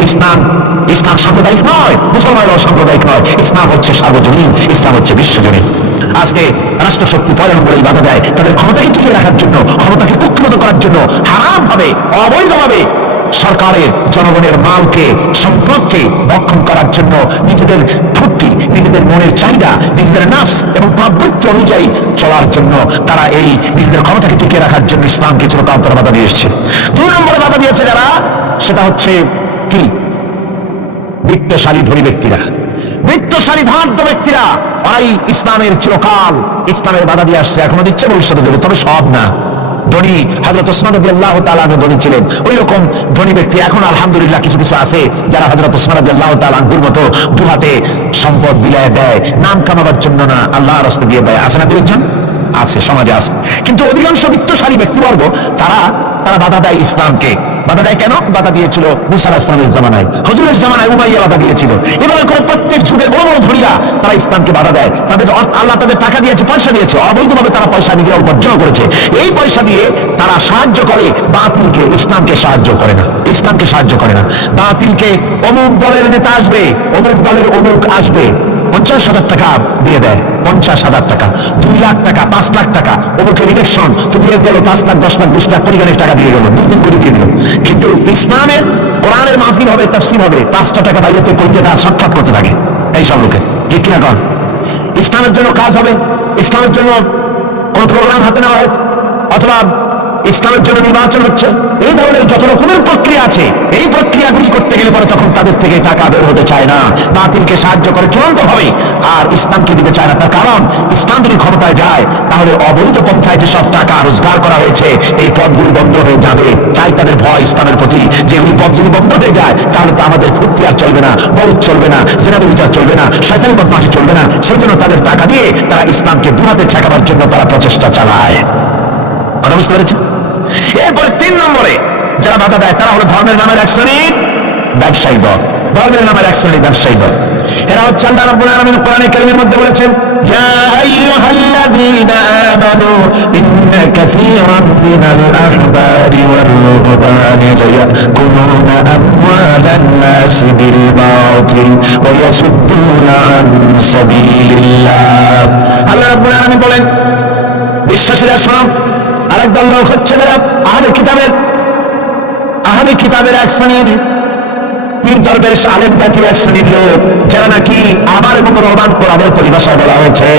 ইসলাম সাম্প্রদায়িক নয়, মুসলমানরাও সাম্প্রদায়িক নয়, ইসলাম হচ্ছে সার্বজনীন, ইসলাম হচ্ছে বিশ্বজনীন। আজকে রাষ্ট্রশক্তি পয়লা নম্বরে বাধা দেয় তাদের ক্ষমতাকে টিকিয়ে রাখার জন্য, ক্ষমতাকে কুক্ষিগত করার জন্য, হারাম ভাবে অবৈধভাবে সরকারের জনগণের মালকে সম্পদকে রক্ষণ করার জন্য, নিজেদের ফুর্তি, নিজেদের মনের চাহিদা, নিজেদের নাফস এবং প্রবৃত্তি অনুযায়ী চলার জন্য তারা এই নিজেদের ক্ষমতাকে টিকিয়ে রাখার জন্য ইসলামকে চিরকাল তারা বাধা দিয়ে এসছে। 2 নম্বরে বাধা দিয়েছে যারা, সেটা হচ্ছে কি? বৃত্তশালী ধনী ব্যক্তিরা, বৃত্তশালী ধনাঢ্য ব্যক্তিরা, ওরাই ইসলামের চিরকাল ইসলামের বাধা দিয়ে আসছে, এখনো দিচ্ছে, ভবিষ্যতে দেবে, তবে সব না। ধনী হযরত ওসমান রাদিয়াল্লাহু তাআলা আনহু ধনী ছিলেন, ওই রকম ধনী ব্যক্তি এখন আলহামদুলিল্লাহ কিছু কিছু আছে যারা হযরত ওসমান রাদিয়াল্লাহু তাআলা আনহুর মতো দুহাতে সম্পদ বিলায় দেয়, নাম কামাবার জন্য না, আল্লাহর রাস্তায় দিয়ে দেয়। আছে না দুইজন? আছে, সমাজে আছে। কিন্তু অধিকাংশ বিত্তশালী ব্যক্তিবর্গ তারা বাধা দেয় ইসলামকে। বাধা দেয় কেন? বাধা দিয়েছিল মুসা আলাইহিস সালামের জামানায়, হুজুরের জামানায় উমাইয়া বাধা দিয়েছিল। এভাবে করে প্রত্যেক যুগের বড় বড় ধনীরা তারা ইসলামকে বাধা দেয়। তাদের আল্লাহ তাদের টাকা দিয়েছে, পয়সা দিয়েছে, অবৈধভাবে তারা পয়সা নিজেরা উপার্জন করেছে। এই পয়সা দিয়ে তারা সাহায্য করে বাতিলকে, ইসলামকে সাহায্য করে না, ইসলামকে সাহায্য করে না। বাতিলকে অমুক দলের নেতা আসবে, অমুক দলের অমুক আসবে, 50,000 টাকা দিয়ে দেয়, 50,000 টাকা, 2 লাখ টাকা, 5 লাখ টাকা, অমুকের ইলেকশন তো দিয়ে গেল, 5 লাখ 10 লাখ 20 লাখ পরিমাণের টাকা দিয়ে গেল, 2-3 কোটি দিয়ে দিল। কিন্তু ইসলামের কোরআনের মাহফিল হবে, তাফসীর হবে, 5টা টাকা বাইরেতে করতে তারা সাক্ষাৎ করতে থাকে এইসব লোকে, ঠিক কিনা কন? ইসলামের জন্য কাজ হবে, ইসলামের জন্য কোন প্রোগ্রাম হাতে নেওয়া হয়েছে, অথবা ইসলামের জন্য নির্বাচন হচ্ছে, এই ধরনের যত রকমের প্রক্রিয়া আছে, এই প্রক্রিয়াগুলি করতে গেলে পরে তখন তাদের থেকে টাকা বের হতে চায় না, বাতিলকে সাহায্য করে চূড়ান্ত হবে, আর ইসলামকে দিতে চায় না। তার কারণ ইসলাম যদি ক্ষমতায় যায় তাহলে অবৈধ পন্থায় যে সব টাকা রোজগার করা হয়েছে এই পথগুলি বন্ধ হয়ে যাবে। তাই তাদের ভয় ইসলামের প্রতি, যে ওই পথ যদি বন্ধ হয়ে যায় তাহলে তো আমাদের ফুর্তি আর চলবে না, মৌত চলবে না, জেনারেল বিচার চলবে না, শয়তানি বদমাশি চলবে না। সেই জন্য তাদের টাকা দিয়ে তারা ইসলামকে দুহাতে ঠেকাবার জন্য তারা প্রচেষ্টা চালায়। কথা বুঝতে পেরেছে? এরপরে 3 নম্বরে যারা বাধা দেয় তারা হলো ধর্মের নামের এক শ্রেণীর ব্যবসায়ী দল, ধর্মের নামের এক শ্রেণীর ব্যবসায়ী দল। এরা হচ্ছে আল্লাহ রাব্বুল আলামিন কোরআনে কারীমের মধ্যে বলেছেন, ইয়া আইয়ুহাল্লাযীনা আমানু ইন্না কাসীরান মিনাল আহবারি ওয়ার রুহবানি লায়াকুলুনা আমওয়ালান নাসি বিল বাতিল ওয়া ইয়াসুদ্দুনা আন সাবিলিল্লাহ। আল্লাহ রাব্বুল আলামিন বলেন, বিশ্বাসীরা শোনো, আরেক দল লোক হচ্ছে আহলে কিতাবের এক শ্রেণীর পীর দরবেশ আলেম জাতির এক শ্রেণীর লোক, যারা নাকি আমার এবং রহমান কোরআনের পরিভাষায় বলা হয়েছে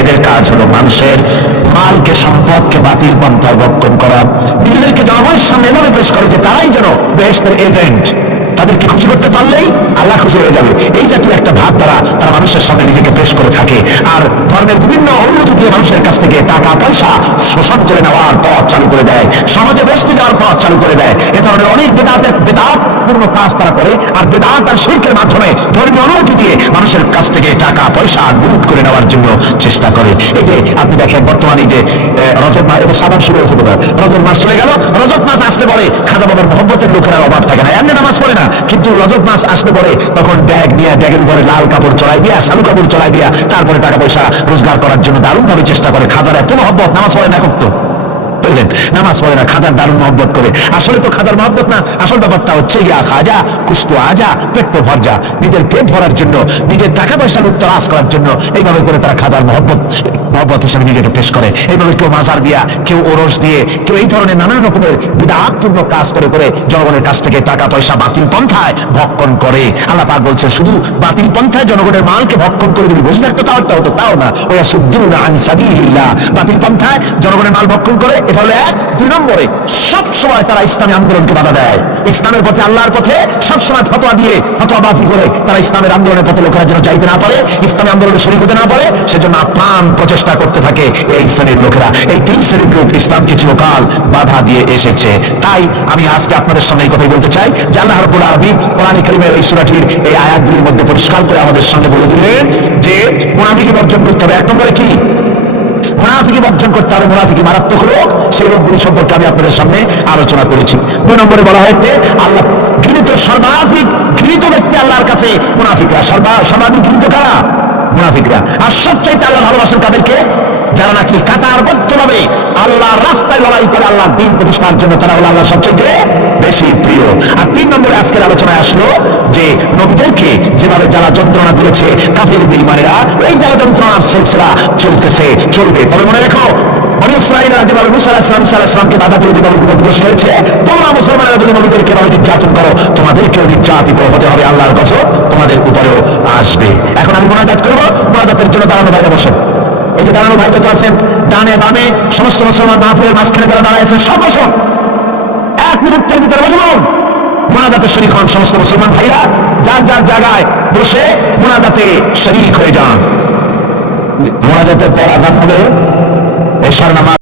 এদের কাজ হলো মানুষের মালকে, সম্পদকে বাতিল পন্থায় ভক্ষণ করা, নিজেদেরকে জনগণের সামনে এভাবে পেশ করে যে তারাই যেন বেহেশতের এজেন্ট, তাদেরকে খুশি করতে পারলেই আল্লাহ খুশি হয়ে যাবে। এই জাতীয় একটা ভাব দ্বারা তারা মানুষের সামনে নিজেকে পেশ করে থাকে, আর ধর্মের বিভিন্ন অনুমতি দিয়ে মানুষের কাছ থেকে টাকা পয়সা শোষণ করে নেওয়ার পথ চালু করে দেয়, সমাজে বসতে যাওয়ার পথ চালু করে দেয়। এ ধরনের অনেক বেদাতপূর্ণ কাজ তারা করে, আর বেদাত আর শিরকের মাধ্যমে ধর্মীয় অনুমতি দিয়ে মানুষের কাছ থেকে টাকা পয়সা লুট করে নেওয়ার জন্য চেষ্টা করে। এই যে আপনি দেখেন বর্তমানে যে রজব মাস, এটা সাবান শুরু হয়েছে বোধহয়, রজব মাস চলে গেল, রজব মাস আসলে পরে খাজা বাবার মহব্বতের লোকেরা অভাব থাকে না, এমনি নামাজ পড়ে না, কিন্তু রজব মাস আসলে পরে তখন ব্যাগ নিয়ে, ব্যাগের উপরে লাল কাপড় চড়াই দিয়া, শালু কাপড় চড়াই দিয়া, তারপরে টাকা পয়সা রোজগার করার জন্য দারুণ ভাবে চেষ্টা করে। খাজার এত মহব্বত, নামাজ পড়ে না করতো, বুঝলেন, নামাজ পড়ে না, খাজার দারুণ মহব্বত করে। আসলে তো খাজার মহব্বত না, আসল ব্যাপারটা হচ্ছে ইয়া খাজা কুস্তু আজা, পেট তো ভর যা, নিজের পেট ভরার জন্য, নিজের টাকা পয়সা লুটতরাজ করার জন্য এইভাবে করে তারা খাজার মহব্বত হিসেবে নিজেকে পেশ করে। এইভাবে কেউ মাজার দিয়া, কেউ ওরস দিয়ে, কেউ এই ধরনের নানান রকমের বিদআতপূর্ণ কাজ করে করে জনগণের কাছ থেকে টাকা পয়সা বাতিল পন্থায় ভক্ষণ করে। আল্লাহ পাক বলছেন, শুধু বাতিল পন্থায় জনগণের মালকে ভক্ষণ করে যদি বসে থাকতো তাও হতো, তাও না, ওয়া ইয়াসুদ্দুনা আন সাবিলিল্লাহ, বাতিল পন্থায় জনগণের মাল ভক্ষণ করে। এটা হলো 1। 2 নম্বরে সব সময় তারা ইসলামী আন্দোলনকে বাধা দেয়, ইসলামের পথে, আল্লাহর পথে সবসময় ফতোয়া দিয়ে, ফতোয়াবাজি করে তারা ইসলামের আন্দোলনের পথে লোকেরা যেন যাইতে না পারে, ইসলামী আন্দোলনে শরীক হতে না পারে, সেজন্য আপ্রাণ প্রচেষ্টা করতে থাকে এই শ্রেণীর লোকেরা। এই 3 শ্রেণীর লোক ইসলামকে চিরকাল বাধা দিয়ে এসেছে। তাই আমি আজকে আপনাদের সামনে এই কথাই বলতে চাই যে আল্লাহ রাব্বুল আলামিন কোরআনে কারীমের এই সূরাটির এই আয়াতগুলির মধ্যে পরিষ্কার করে আমাদের সামনে বলে দিলেন যে মুনাফিকি বর্জন করতে হবে। 1 নম্বরে কি? মুনাফিকি বর্জন করতে হবে। মুনাফিকি মারাত্মক রোগ, সেই রোগগুলি সম্পর্কে আমি আপনাদের সামনে আলোচনা করেছি। 2 নম্বরে বলা হয়েছে আল্লাহ ঘৃণিত, সর্বাধিক ঘৃণিত ব্যক্তি আল্লাহর কাছে মুনাফিকরা। সর্বাধিক ঘৃণিত কারা? মুনাফিকরা। আর সবচাইতে আল্লাহ ভালোবাসেন তাদেরকে যারা নাকি কাতারবদ্ধভাবে আল্লাহর রাস্তায় লড়াই করে আল্লাহর দ্বীন প্রতিষ্ঠার জন্য, তারা হলো আল্লাহ সবচেয়ে বেশি প্রিয়। আর 3 নম্বরে আজকের আলোচনায় আসলো যে নবীদেরকে যেভাবে যারা যন্ত্রণা দিয়েছে কাফির বেঈমানেরা, এই যারা যন্ত্রণার সিলসিলা চলতেছে, চলবে। তবে মনে রেখো, বনী ইসরাঈলরা যেভাবে মুসা আলাইহিস সালামকে বাধা দিয়ে যেভাবে বিপদগ্রস্ত হয়েছে, তোমরা মুসলমানেরা যদি নবীদেরকে এভাবে নির্যাতন করো, তোমাদেরকেও নির্যাতিত হতে হবে, আল্লাহর গজব তোমাদের উপরেও আসবে। এখন আমি মুনাজাত করবো, মুনাজাতের জন্য দাঁড়ানো ভাইরা বসেন। এই যে দাঁড়ানো ভাই যত আছেন, ডানে বামে সমস্ত মুসলমান মাহফিলের মাঝখানে যারা দাঁড়ায় আছেন, সব বসুন, 1 মিনিটের ভিতরে বসুন। মুনাজাতে শরীক হন সমস্ত মুসলমান ভাইরা, যার যার জায়গায় বসে মুনাজাতে শরীক হয়ে যান। মুনাজাতের পর আযান হবে, এশার নামাজ।